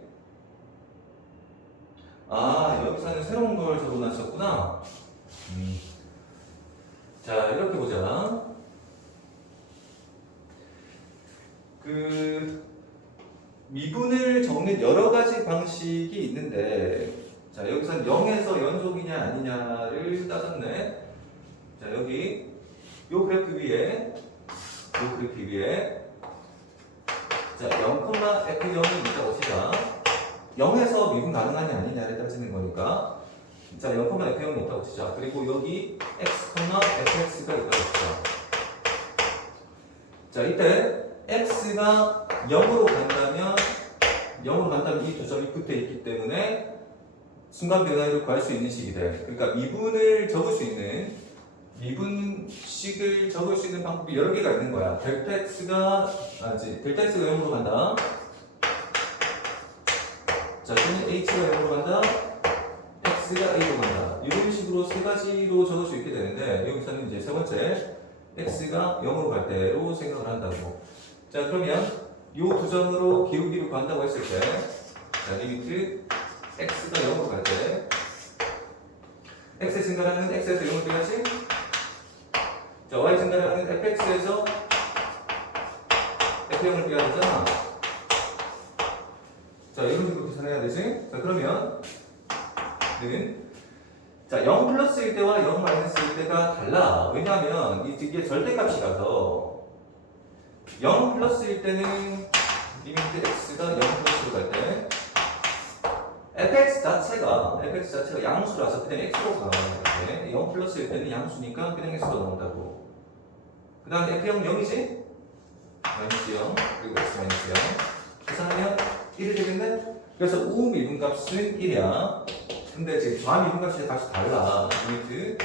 아, 여기서는 새로운 걸 적어놨었구나. 자, 이렇게 보자. 그 미분을 적는 여러 가지 방식이 있는데, 자, 여기선 0에서 연속이냐 아니냐를 따졌네. 자, 여기 요 그래프 위에 자, 0,f0이 있다고 치자. 0에서 미분 가능하냐 아니냐를 따지는 거니까, 자, 0,f0이 있다고 치자. 그리고 여기 x, fx가 있다고 치자. 자, 이때 x가 0으로 간다면 이 두 점이 붙어 있기 때문에 순간 변화율을 구할 수 있는 식이 돼. 그러니까 미분을 적을 수 있는, 미분식을 적을 수 있는 방법이 여러 개가 있는 거야. 델타 x가 0으로 간다. 자, 또는 h가 0으로 간다. x가 a로 간다. 이런 식으로 세 가지로 적을 수 있게 되는데, 여기서는 이제 세 번째 x가 0으로 갈 때로 생각을 한다고. 자, 그러면 이 두 점으로 기울기를 구한다고 했을 때, 자, 리미트 x가 0으로 갈 때, x의 증가량은 x에서 0을 빼야지. 자, y 증가량은 fx에서 f0을 빼야 되잖아. 자, 이런 식으로 계산해야 되지. 자, 그러면 자, 0 플러스일 때와 0 마이너스일 때가 달라. 왜냐하면 이게 절대값이라서 0 플러스일 때는 리미트 x가 0 플러스로 갈 때 fx 자체가 양수라서 그냥 x로 가. 0 플러스일 때는 양수니까 그냥 x로 나온다고. 그 다음에 f0 0이지? 마이너스 0 그리고 x 마이너스 0 계산하면 1이 되겠네? 그래서 우 미분값은 1이야. 근데 지금 좌 미분값이 다시 달라. 리미트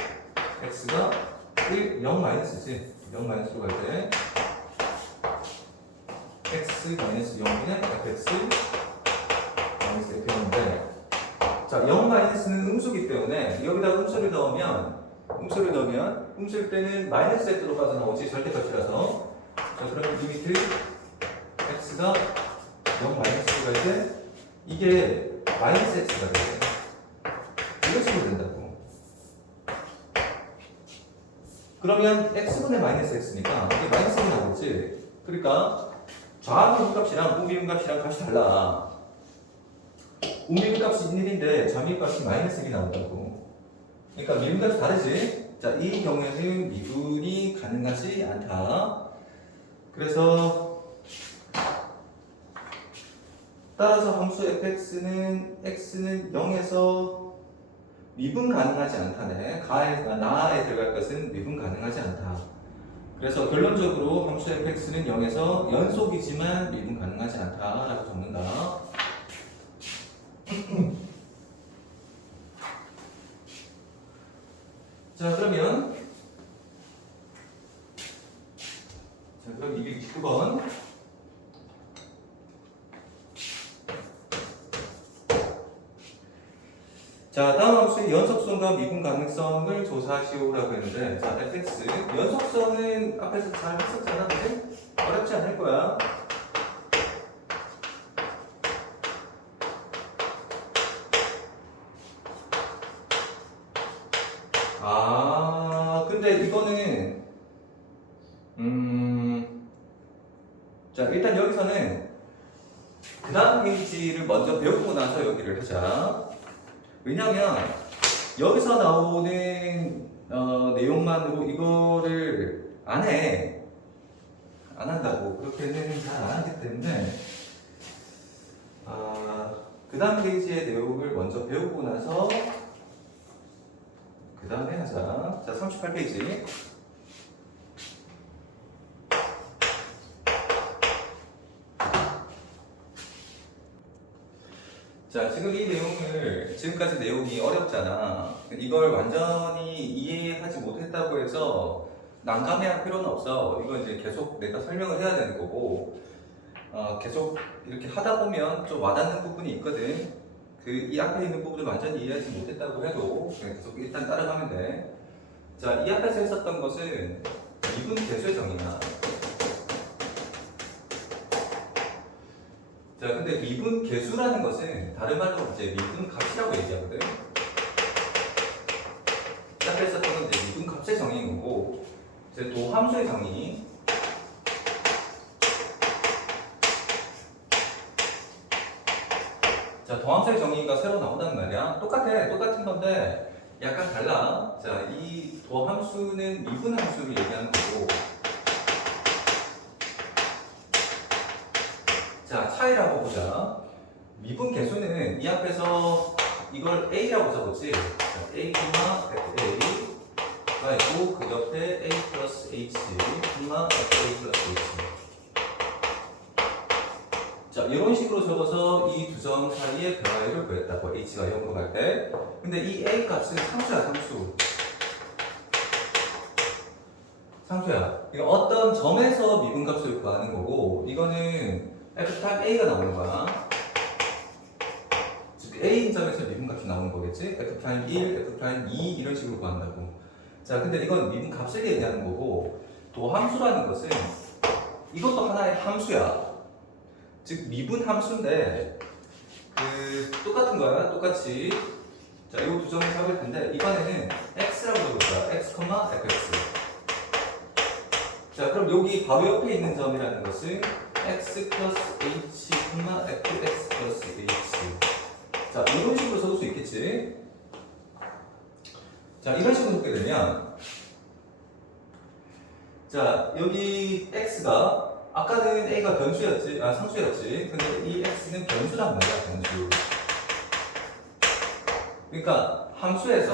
x가 0 마이너스지. 0 마이너스로 갈 때 x 마이너스 0이면 fx 마이너스 f0인데, 자, 0 마이너스는 음수기 때문에 여기다 음수를 넣으면 음수일 때는 마이너스 Z로 빠져나오지, 절대값이라서. 자, 그러면 리미트 x가 0 마이너스로 갈 때 이게 마이너스 x가 돼. 이런 식으로 된다고. 그러면 x분의 마이너스 x니까 이게 마이너스 1이 나오겠지. 그러니까 좌미분값이랑 우미분값이랑 값이 달라. 우미분값이 1인데 좌미분값이 마이너스 1이 나온다고. 그러니까 미분값이 다르지. 자, 이 경우에는 미분이 가능하지 않다. 그래서 따라서 함수 fx는 x는 0에서 미분 가능하지 않다네. 나에 들어갈 것은 미분 가능하지 않다. 그래서 결론적으로 함수 fx는 0에서 연속이지만 미분 가능하지 않다라고 적는다. 자, 그럼 229번. 자, 다음 함수의 fx의 연속성과 미분 가능성을 조사하시오라고 했는데, 자, fx 연속성은 앞에서 잘 했었잖아, 그지? 어렵지 않을 거야. 근데 이거는 자, 일단 여기서는 그 다음 페이지를 먼저 배우고 나서 여기를 하자. 왜냐면 여기서 나오는 내용만으로 이거를 안 해. 안 한다고. 그렇게는 잘 안 하기 때문에 그 다음 페이지의 내용을 먼저 배우고 나서 그 다음에 하자. 자, 38페이지. 자, 지금 이 내용을, 지금까지 내용이 어렵잖아. 이걸 완전히 이해하지 못했다고 해서 난감해할 필요는 없어. 이건 이제 계속 내가 설명을 해야 되는 거고, 계속 이렇게 하다 보면 좀 와닿는 부분이 있거든. 이 앞에 있는 부분을 완전히 이해하지 못했다고 해도 그냥 계속 일단 따라가면 돼. 자, 이 앞에서 했었던 것은 미분 계수의 정의야. 자, 근데 미분 계수라는 것은 다른 말로 이제 미분 값이라고 얘기하거든. 앞에 했었던 건 이제 미분 값의 정의인 거고, 이제 도함수의 정의. 자, 도함수의 정의가 새로 나온다는 말이야. 똑같은 건데 약간 달라. 자, 이 도함수는 미분 함수를 얘기하는 거고, 자, 차이라고 보자. 미분 계수는 이 앞에서 이걸 A라고 적었지. 자, A, FA가 있고 그 옆에 A 플러스 H, FA 플러스 H. 자, 이런 식으로 적어서 이 두 점 사이의 변화율을 구했다고. H가 0으로 갈 때. 근데 이 A 값은 상수야, 상수. 상수야. 이거 어떤 점에서 미분값을 구하는 거고, 이거는 F 타임 A가 나오는 거야. 즉 A인 점에서 미분값이 나오는 거겠지? F 타임 1, F 타임 2 이런 식으로 구한다고. 자, 근데 이건 미분값을 얘기하는 거고, 도함수라는 것은 이것도 하나의 함수야. 즉 미분 함수인데 똑같은 거야. 똑같이. 자, 이 두 점을 잡을 텐데 이번에는 x라고 적을 거야. x, fx. 자, 그럼 여기 바로 옆에 있는 점이라는 것은 x 플러스 h, fx 플러스 h. 자, 이런 식으로 적을 수 있겠지. 자, 이런 식으로 적게 되면, 자, 여기 x가 아까는 a가 변수였지, 상수였지. 근데 이 x는 변수란 말이야, 변수. 그러니까 함수에서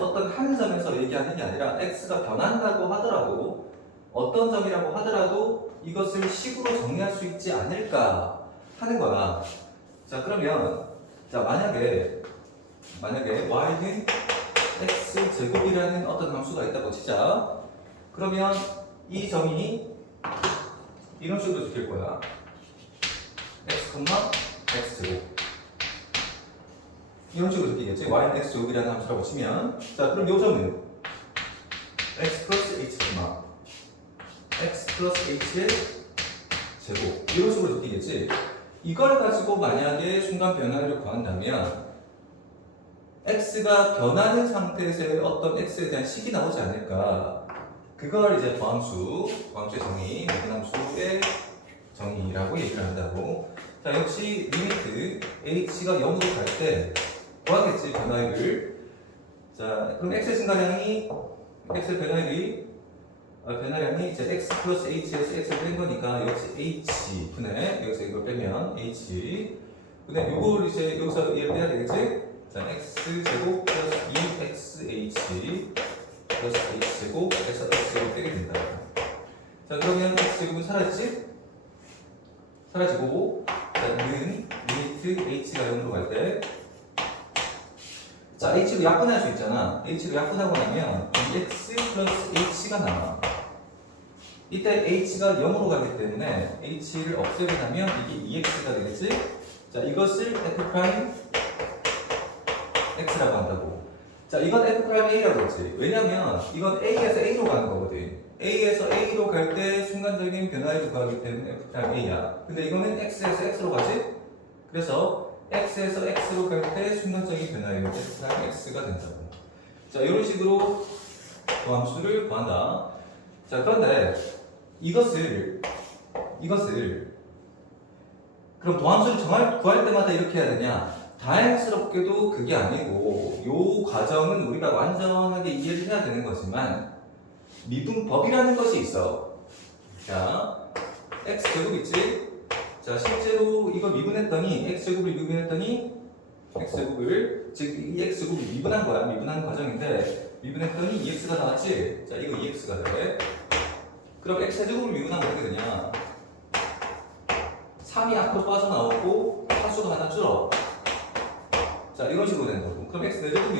어떤 한 점에서 얘기하는 게 아니라 x가 변한다고 하더라도, 어떤 점이라고 하더라도 이것을 식으로 정리할 수 있지 않을까 하는 거야. 자, 그러면 자, 만약에 y는 x 제곱이라는 어떤 함수가 있다고 치자. 그러면 이 점이 이런 식으로 적힐 거야. x, x 제곱. 이런 식으로 적히겠지. y는 x 제곱이라는 함수라고 치면, 자, 그럼 이 점은 x 플러스 h, x 플러스 h의 제곱. 이런 식으로 적히겠지. 이걸 가지고 만약에 순간 변화를 구한다면 x가 변하는 상태에서의 어떤 x에 대한 식이 나오지 않을까. 그걸 이제 도함수의 정의, 미분함수의 정의라고 얘기를 한다고. 자, 역시 리미트 h가 0으로 갈 때 구하겠지, 변화율을. 자, 그럼 x의 증가량이, x의 변화량이 이제 x 플러스 h에서 x를 뺀 거니까 역시 h 분의, 여기서 이걸 빼면 h 분의 요걸 이제 여기서 얘를 빼야 되겠지? 자, x 제곱 플러스 2xh 플러스 h 제곱에서 x 제곱 빼게 된다. 자, 그러면 x 제곱은 사라지지? 사라지고, 자, 는 리미트 h가 0으로 갈 때, 자, h로 약분할 수 있잖아. h로 약분하고 나면 x 플러스 h가 나와. 이때 h가 0으로 가기 때문에 h를 없애게 하면 이게 2x가 되겠지? 자, 이것을 f 프라임 x라고 한다고. 자, 이건 f'A라고 했지. 왜냐면 이건 A에서 A로 가는 거거든. A에서 A로 갈 때 순간적인 변화를 구하기 때문에 f'A야. 근데 이거는 X에서 X로 가지? 그래서 X에서 X로 갈 때 순간적인 변화예요. f'X가 된다고. 자, 이런 식으로 도함수를 구한다. 자, 그런데 이것을 그럼 도함수를 구할 때마다 이렇게 해야 되냐? 다행스럽게도 그게 아니고 요 과정은 우리가 완전하게 이해를 해야 되는 거지만 미분법이라는 것이 있어. 자, x제곱 있지? 자, 실제로 이거 미분했더니 x제곱을 미분했더니 x제곱을 즉 이 x제곱을 미분한 거야. 미분하는 과정인데 미분했더니 2x가 나왔지? 자, 이거 2x가 돼. 그럼 x제곱을 미분하면 어떻게 되냐? 3이 앞으로 빠져나오고 차수가 하나 줄어. 자, 이런 식으로 된다고. 그럼 x 4제곱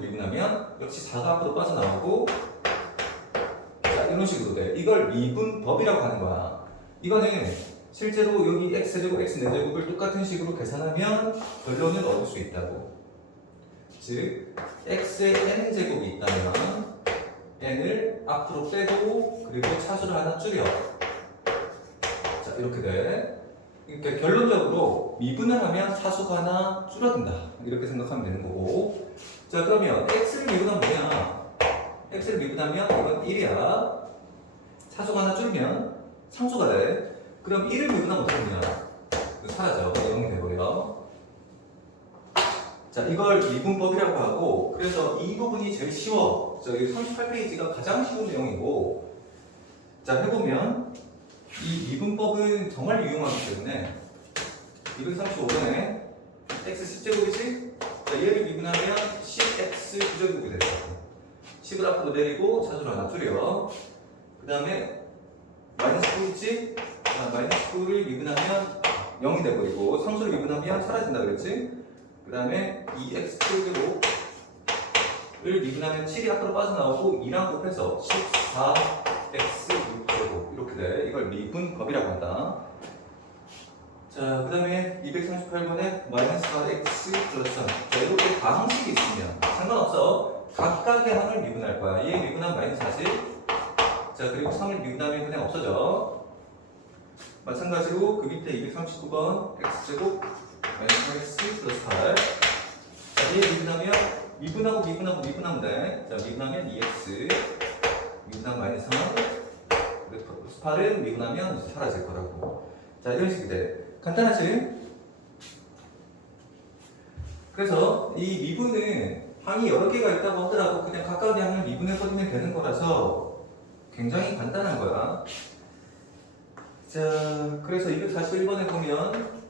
미분하면 역시 4가 앞으로 빠져나오고 자, 이런 식으로 돼. 이걸 미분법이라고 하는 거야. 이거는 실제로 여기 x제곱, x 4제곱을 똑같은 식으로 계산하면 결론을 얻을 수 있다고. 즉 x의 n제곱이 있다면 n을 앞으로 빼고 그리고 차수를 하나 줄여. 자, 이렇게 돼. 그러니까 결론적으로 미분을 하면 차수가 하나 줄어든다. 이렇게 생각하면 되는 거고. 자, 그러면 x를 미분하면 뭐냐? x를 미분하면 이건 1이야. 차수가 하나 줄면 상수가 돼. 그럼 1을 미분하면 어떻게 되냐? 사라져. 0이 돼버려. 자, 이걸 미분법이라고 하고, 그래서 이 부분이 제일 쉬워. 저기 38페이지가 가장 쉬운 내용이고, 자, 해보면 이 미분법은 정말 유용하기 때문에 235번에 x 10제곱이지? 자, 얘를 미분하면 10x 9제곱이 된다. 10을 앞으로 내리고 차수를 하나 줄여. 그 다음에 마이너스 9 있지? 자, 마이너스 9를 미분하면 0이 돼버리고 상수를 미분하면 사라진다 그랬지? 그 다음에 2x 7제곱을 미분하면 7이 앞으로 빠져나오고 2랑 곱해서 14x 6제곱 이렇게 돼. 이걸 미분법이라고 한다. 자, 그 다음에 238번에 마이너스 4x 플러스 3. 자, 이렇게 다항식이 있으면 상관없어. 각각의 항을 미분할 거야. 얘 미분하면 마이너스 40. 자, 그리고 3을 미분하면 그냥 없어져. 마찬가지로 그 밑에 239번 x제곱 마이너스 4x 플러스 8. 자, 얘 미분하면 미분하면 돼. 자, 미분하면 2x 미분하면 마이너스 3 플러스 8은 미분하면 사라질 거라고. 자, 이런 식이 돼. 간단하지? 그래서 이 미분은 항이 여러 개가 있다고 하더라도 그냥 각각의 항을 미분해버리면 되는 거라서 굉장히 간단한 거야. 자, 그래서 241번에 보면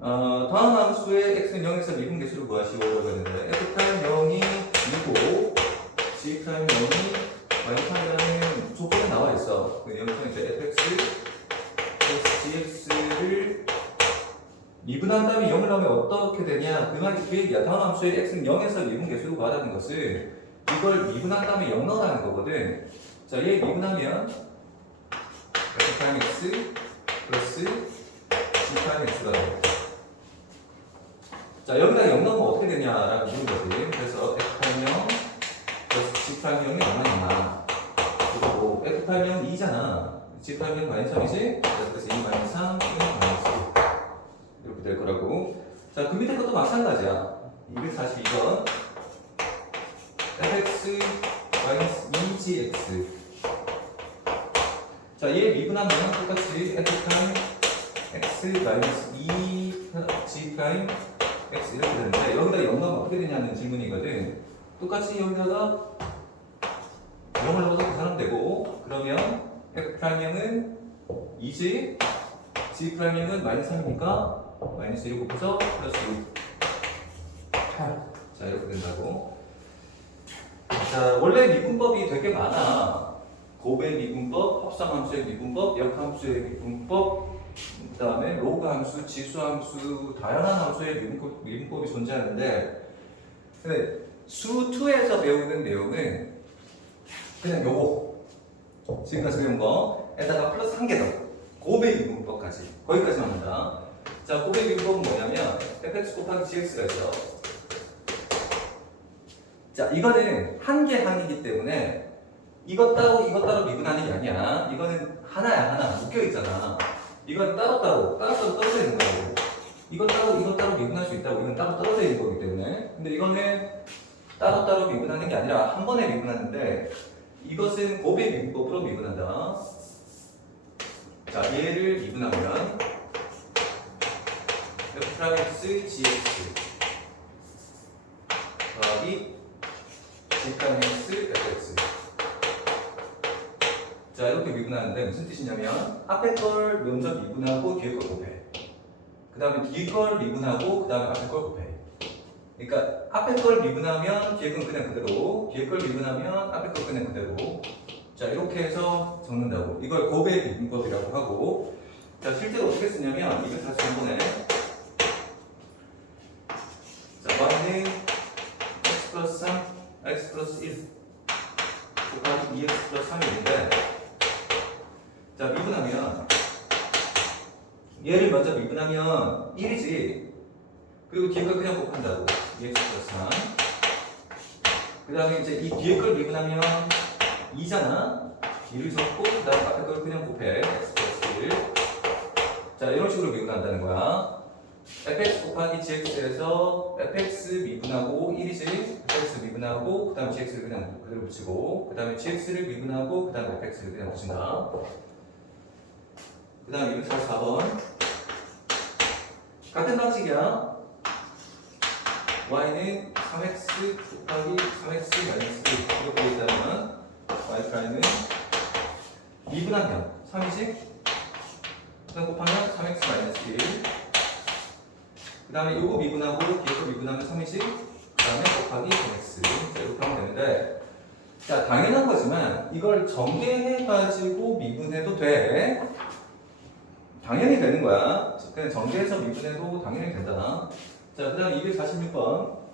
다음 함수의 x는 0에서 미분 개수를 구하시오라고 했는데 f' 0이 2고 g' 0이 마이너스 3이라는 조건이 나와 있어. 여기서 이제 fx plus gx를 미분한 다음에 0을 넣으면 어떻게 되냐? 그 얘기야. 다음 함수의 x는 0에서 미분 개수를 구하라는 것은 이걸 미분한 다음에 0 넣으라는 거거든. 자, 얘 미분하면 f'x 플러스 g'x가 돼. 자, 여기다 0 넣으면 어떻게 되냐라고 묻는 거지. 그래서 f'0 플러스 g'0이 얼마냐? 그리고 f'0 2잖아. g'0 마이너스 3이지? 그래서 2 마이너스 3, 1 마이너스 2 이렇게 될 거라고. 자, 그 밑에 것도 마찬가지야. 242번 fx 마이너스 2gx. 자, 얘 미분하면 똑같이 f'(x) 마이너스 2g' x 이렇게 되는데 여기다 0 넣으면 어떻게 되냐는 질문이거든. 똑같이 여기다가 0을 넣어서 계산하면 되고, 그러면 f'0은 2g, g'0은 마이너스 3이니까 마이너스 1을 곱해서 플러스 6 8. 자, 이렇게 된다고. 자, 원래 미분법이 되게 많아. 곱의 미분법, 합성함수의 미분법, 역함수의 미분법, 그 다음에 로그 함수, 지수 함수, 다양한 함수의 미분법이 존재하는데, 근데 수2에서 배우는 내용은 그냥 요거 지금까지 배운 거에다가 플러스 한 개 더 곱의 미분법까지 거기까지만 한다. 자, 고백 미분법은 뭐냐면 fx 곱하기 gx가 있어. 자, 이거는 한 개 항이기 때문에 이것 따로 미분하는 게 아니야. 이거는 하나야, 하나. 묶여있잖아. 이건 따로따로 떨어져 있는 거고. 이것 따로 미분할 수 있다고. 이건 따로 떨어져 있는 거기 때문에. 근데 이거는 따로따로 미분하는 게 아니라 한 번에 미분하는데 이것은 곱의 미분법으로 미분한다. 자, 얘를 미분하면 f'x gx 더하기 g'x fx. 자, 이렇게 미분하는데 무슨 뜻이냐면 앞에 걸 면적 미분하고 뒤에 걸 곱해. 그 다음에 뒤에 걸 미분하고 그 다음에 앞에 걸 곱해. 그러니까 앞에 걸 미분하면 뒤에 건 그냥 그대로, 뒤에 걸 미분하면 앞에 걸 그냥 그대로. 자, 이렇게 해서 적는다고. 이걸 곱의 미분법이라고 하고. 자, 실제로 어떻게 쓰냐면 이걸 다시 한번에. 자, y는 x 플러스 3, x 플러스 1 곱하기 2x 플러스 3인데, 자, 미분하면 얘를 먼저 미분하면 1이지. 그리고 뒤에 걸 그냥 곱한다고. 2x 플러스 3. 그 다음에 이제 이 뒤에 걸 미분하면 2잖아. 2를 적고 그 다음에 앞에 걸 그냥 곱해. x 플러스 1. 자, 이런 식으로 미분한다는 거야. fx 곱하기 gx에서 fx 미분하고 1이지. fx 미분하고 그 다음에 gx를 그냥 그대로 붙이고 그 다음에 gx를 미분하고 그 다음에 fx를 그냥 붙인다. 그 다음에 244번 같은 방식이야. y는 3x 곱하기 3x 마이너스 1 이렇게 있다면 y 프라임은 미분하면 3이지? 그다음 곱하면 3x 마이너스 1. 그 다음에 요거 미분하고 뒤에 거 미분하면 3이지? 그 다음에 곱하기 3x. 이렇게 하면 되는데, 자, 당연한 거지만 이걸 전개해가지고 미분해도 돼. 당연히 되는 거야. 그냥 전개해서 미분해도 당연히 된다. 자, 그 다음 246번.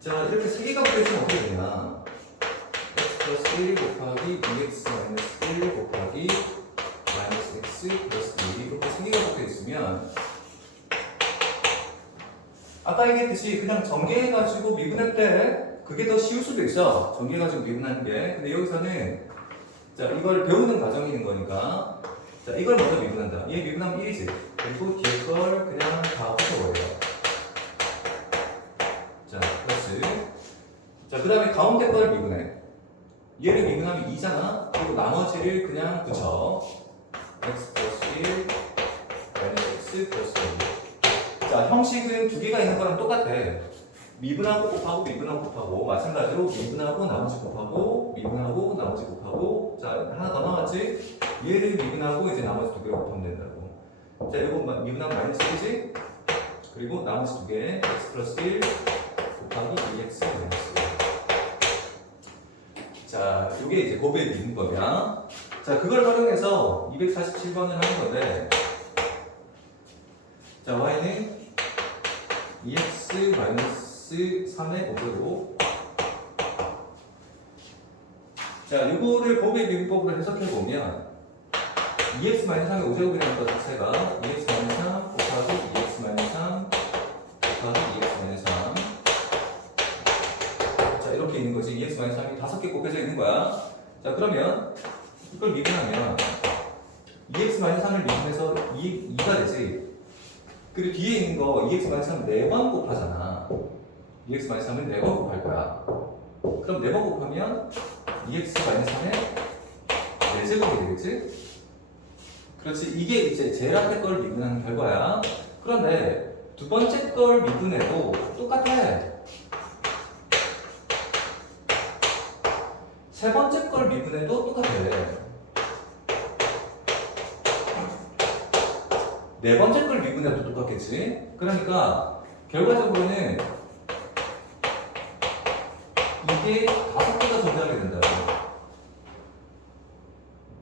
자, 이렇게 세 개가 붙어있으면 어떻게 되냐. x 플러스 1 곱하기 2x 마이너스 1 곱하기 마이너스 x 플러스 2 이렇게 세 개가 붙어있으면 아까 얘기했듯이 그냥 전개해가지고 미분할 때 그게 더 쉬울 수도 있어. 전개해가지고 미분하는 게. 근데 여기서는 자, 이걸 배우는 과정인 거니까 자, 이걸 먼저 미분한다. 얘 미분하면 1이지. 그리고 뒤에 걸 그냥 다 붙여버려요. 자, 플러스. 자, 그 다음에 가운데 걸 미분해. 얘를 미분하면 2잖아. 그리고 나머지를 그냥 붙여. x 플러스 1 마이너스 x 플러스 1. 자, 형식은 두 개가 있는 거랑 똑같아. 미분하고 곱하고 미분하고 곱하고 마찬가지로 미분하고 나머지 곱하고 미분하고 나머지 곱하고. 자, 하나 더 나왔지? 얘를 미분하고 이제 나머지 두 개로 곱하면 된다고. 자, 이거 미분하면 마이너스 1이지? 그리고 나머지 두 개 x 플러스 1 곱하기 2x 마이너스 1. 자, 이게 이제 곱의 미분법이야. 자, 그걸 활용해서 247번을 하는 건데, 자, y는 2x 마이너스 3의 5제곱. 자, 이거를 곱의 미분법으로 해석해보면 2x 마이너스 3의 5제곱이라는 것 자체가 2x 마이너스 3 곱하기 2x 마이너스 3 곱하기 2x 마이너스 3. 자, 이렇게 있는 거지. 2x 마이너스 3이 5개 곱해져 있는 거야. 자, 그러면 이걸 미분하면 2x 마이너스 3을 미분해서 2가 되지. 그리고 뒤에 있는 거 2x 마이너스 3을 4번 곱하잖아. 2x 마이너스 3을 4번 곱할 거야. 그럼 4번 곱하면 2x 마이너스 3의 4제곱이 되겠지? 그렇지. 이게 이제 제일 앞에 걸 미분하는 결과야. 그런데 두 번째 걸 미분해도 똑같아. 세 번째 걸 미분해도 똑같아. 네 번째 걸 미분해도 똑같겠지? 그러니까 결과적으로는 이게 5개가 존재하게 된다고.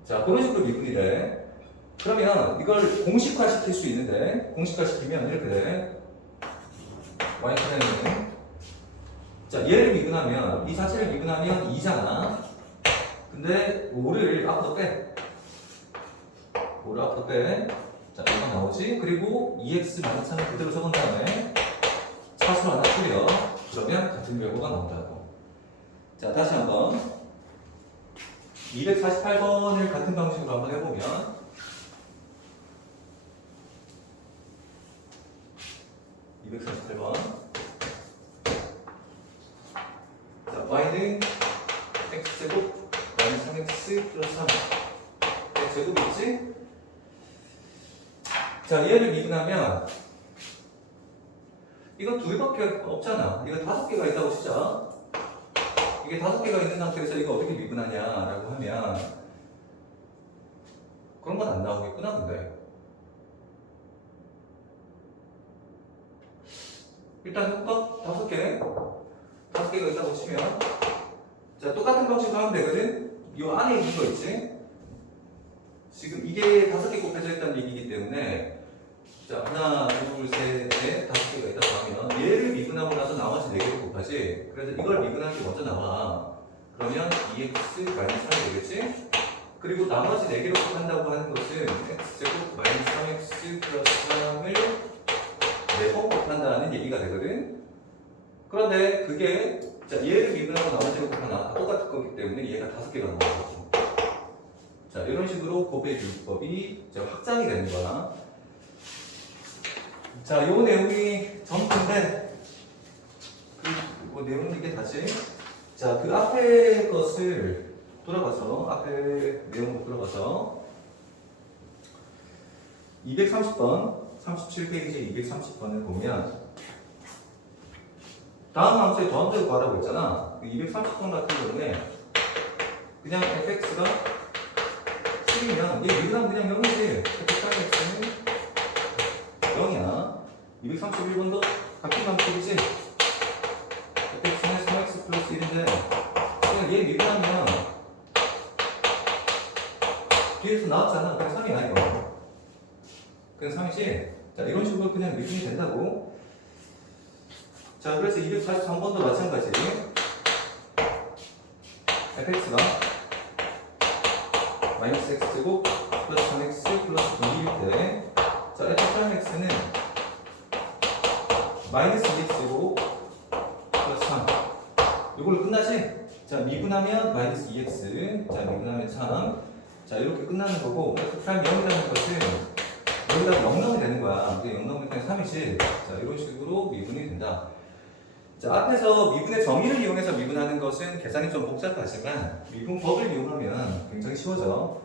자, 그런 식으로 미분이 돼. 그러면 이걸 공식화 시킬 수 있는데, 공식화 시키면 이렇게 돼. y는 자, 얘를 미분하면 이 자체를 미분하면 2잖아. 근데 5를 앞으로 빼. 5를 앞으로 빼. 자, 이거 나오지? 그리고 2x 마이너스 3을 그대로 적은 다음에 차수 하나 줄여. 그러면 같은 결과가 나온다고. 자, 다시 한번 248번을 같은 방식으로 한번 해보면 248번. 자, y는 x제곱 마이너스 3x 플러스 3 x제곱 있지? 자, 얘를 미분하면 이건 2개밖에 없잖아. 이거 5개가 있다고 치자. 이게 5개가 있는 상태에서 이거 어떻게 미분하냐라고 하면 그런 건 안 나오겠구나. 근데 일단 해볼까? 5개가 있다고 치면 자, 똑같은 방식으로 하면 되거든. 이 안에 있는 거 있지? 지금 이게 5개 곱해져 있다는 얘기이기 때문에 자, 하나, 둘, 셋, 넷, 5개가 있다고 하면 얘를 미분하고 나서 나머지 4개를 곱하지. 그래서 이걸 미분하는 게 먼저 나와. 그러면 2x 마이너스 3이 되겠지? 그리고 나머지 4개를 곱한다고 하는 것은 x제곱 마이너스 3x 플러스 3을 4번 곱한다는 얘기가 되거든. 그런데 그게 자, 얘를 미분하고 나머지를 곱하나 똑같을 거기 때문에 얘가 5개가 나오는 거고. 자, 이런 식으로 곱의 율법이 확장이 되는 거야. 자, 요 내용이 전부인데 그 내용은 이게 다시 자, 그 앞에 것을 돌아가서 앞에 내용으로 돌아가서 230번 37페이지 230번을 보면 다음 함수의 더함수를 구하라고 했잖아. 230번 같은 경우에 그냥 fx가 7이면 얘 미분하면 그냥 0이지. fx는 0이야. 231번도 같은 방식이지. fx는 3x 플러스 1인데 그냥 얘 미분하면 뒤에서 나왔잖아. 그냥 3이야 이거. 그냥 3이지. 자, 이런 식으로 그냥 미분이 된다고. 자, 그래서 243번도 마찬가지. fx가 마이너스 x제곱 플러스 3x 플러스 2일 때 자, f'(x는 마이너스 2x제곱 플러스 3 이걸로 끝나지? 자, 미분하면 마이너스 2x 자, 미분하면 3 자, 이렇게 끝나는 거고 f'0이라는 것은 여기다가 0 넣으면 되는 거야. 근데 0 넣으면 그냥 3이지. 자, 이런 식으로 미분이 된다. 자, 앞에서 미분의 정의를 이용해서 미분하는 것은 계산이 좀 복잡하지만 미분법을 이용하면 굉장히 쉬워져.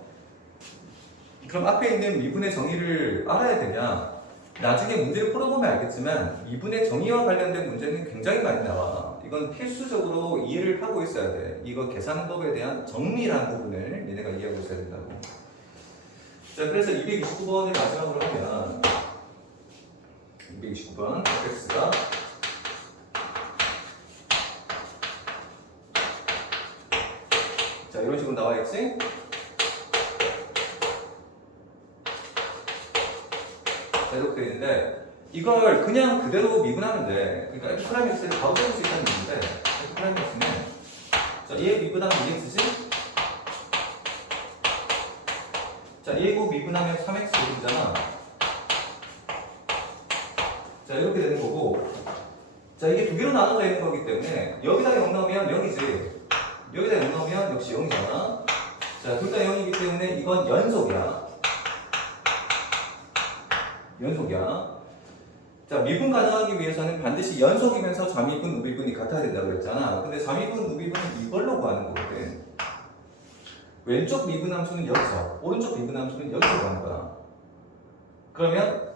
그럼 앞에 있는 미분의 정의를 알아야 되냐? 나중에 문제를 풀어보면 알겠지만 미분의 정의와 관련된 문제는 굉장히 많이 나와. 이건 필수적으로 이해를 하고 있어야 돼. 이거 계산법에 대한 정리라는 부분을 얘네가 이해하고 있어야 된다고. 자, 그래서 229번을 마지막으로 하면 229번 fx가 자, 이런 식으로 나와있지? 자, 이렇게 되어 있는데 이걸 그냥 그대로 미분하면 돼. 그러니까 f'x를 바로 쓸 수 있다는 얘기인데 f'x는 자, 얘 미분하면 2x지? 자, 얘고 미분하면 3x 제곱이잖아. 자, 이렇게 되는 거고 자, 이게 두 개로 나눠져 있는 거기 때문에 여기다 0 넣으면 0이지. 여기다 0 넣으면 역시 0이잖아. 자, 둘 다 0이기 때문에 이건 연속이야. 연속이야. 자, 미분 가능하기 위해서는 반드시 연속이면서 좌미분, 우미분이 같아야 된다고 그랬잖아. 근데 좌미분, 우미분은 이걸로 구하는 거거든. 왼쪽 미분함수는 여기서, 오른쪽 미분함수는 여기서 구하는 거야. 그러면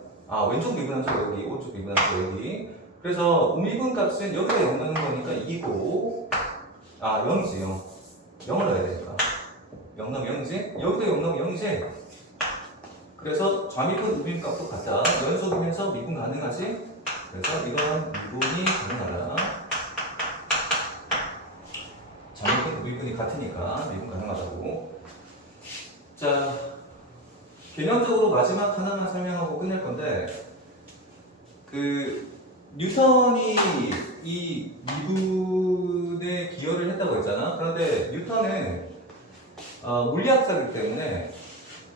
왼쪽 미분함수가 여기, 오른쪽 미분함수가 여기. 그래서 우미분 값은 여기다 0 넣는 거니까 2고 0이지 0. 0을 넣어야 되니까 0 넣으면 0이지? 여기도 0 넣으면 0이지? 그래서 좌미분, 우미분 값도 같다. 연속이면서 미분 가능하지? 그래서 이런 미분이 가능하다. 좌미분, 우미분이 같으니까 미분 가능하다고. 자, 개념적으로 마지막 하나만 설명하고 끝낼 건데 뉴턴이 이 미분에 기여를 했다고 했잖아. 그런데 뉴턴은 물리학자이기 때문에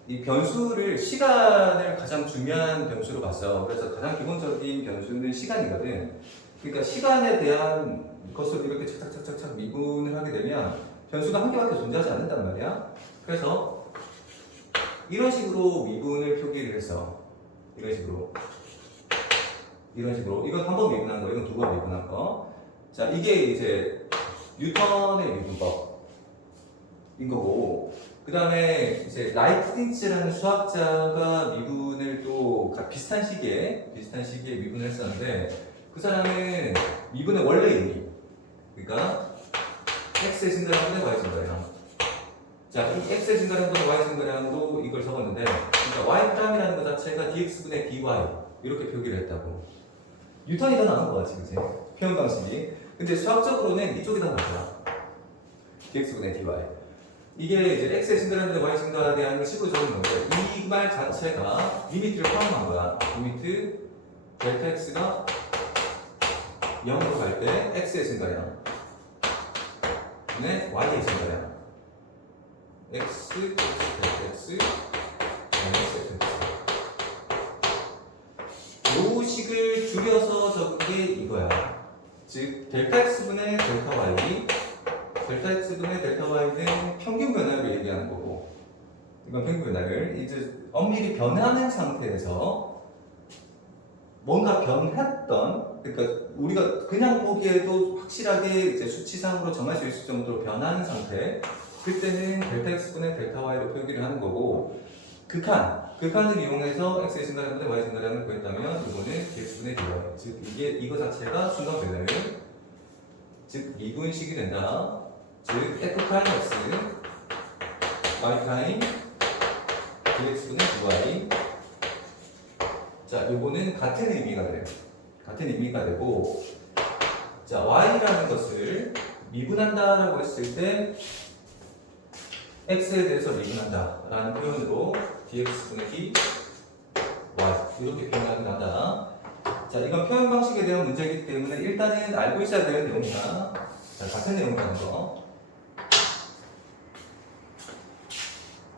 이 변수를 시간을 가장 중요한 변수로 봤어. 그래서 가장 기본적인 변수는 시간이거든. 그러니까 시간에 대한 것을 이렇게 착착착착착 미분을 하게 되면 변수가 한 개밖에 존재하지 않는단 말이야. 그래서 이런 식으로 미분을 표기를 했어. 이런 식으로. 이건 한 번 미분한 거, 이건 두 번 미분한 거. 자, 이게 이제 뉴턴의 미분법인 거고, 그 다음에 이제 라이프니츠라는 수학자가 미분을 또 비슷한 시기에 미분을 했었는데, 그 사람은 미분의 원래 의미, 그러니까 x의 증가량분의 y 증가량. 자, 이 x의 증가량분의 y 증가량도 이걸 적었는데, 그러니까 y 프라임이라는 것 자체가 dx분의 dy 이렇게 표기를 했다고. 뉴턴이 더 나은 거 같지, 그치? 표현 방식이. 근데 수학적으로는 이쪽이 더 낫더라. dx분의 dy. 이게 이제 x의 증가량분의 y 증가량을 식으로 적은 건데, 이 말 자체가 리미트를 포함한 거야. 리미트 델타 x가 0으로 갈 때 x의 증가량 분의 y의 증가량. x, 델타 x, 요 식을 줄여서 적은 게 이거야. 즉 델타 x분의 델타 y, 델타 x분의 델타 y는 평균 변화를 얘기하는 거고, 이건 평균 변화를 이제 엄밀히 변하는 상태에서 뭔가 변했던, 그러니까 우리가 그냥 보기에도 확실하게 이제 수치상으로 정할 수 있을 정도로 변하는 상태, 그때는 델타 x분의 델타 y로 표기를 하는 거고, 극한을 이용해서 x의 증가량분의 y 증가량을 구했다면 이거는 dx분의 dy, 즉 이거 자체가 순간 변화율, 즉 미분식이 된다. 즉 f 프라임 x y 프라임 dx분의 dy. 자, 요거는 같은 의미가 돼요. 같은 의미가 되고, 자, y라는 것을 미분한다라고 했을 때 x에 대해서 미분한다라는 표현으로 dx분의 dy 이렇게 표현하게 된다. 자, 이건 표현 방식에 대한 문제이기 때문에 일단은 알고 있어야 되는 내용이다. 자, 같은 내용이라는 거.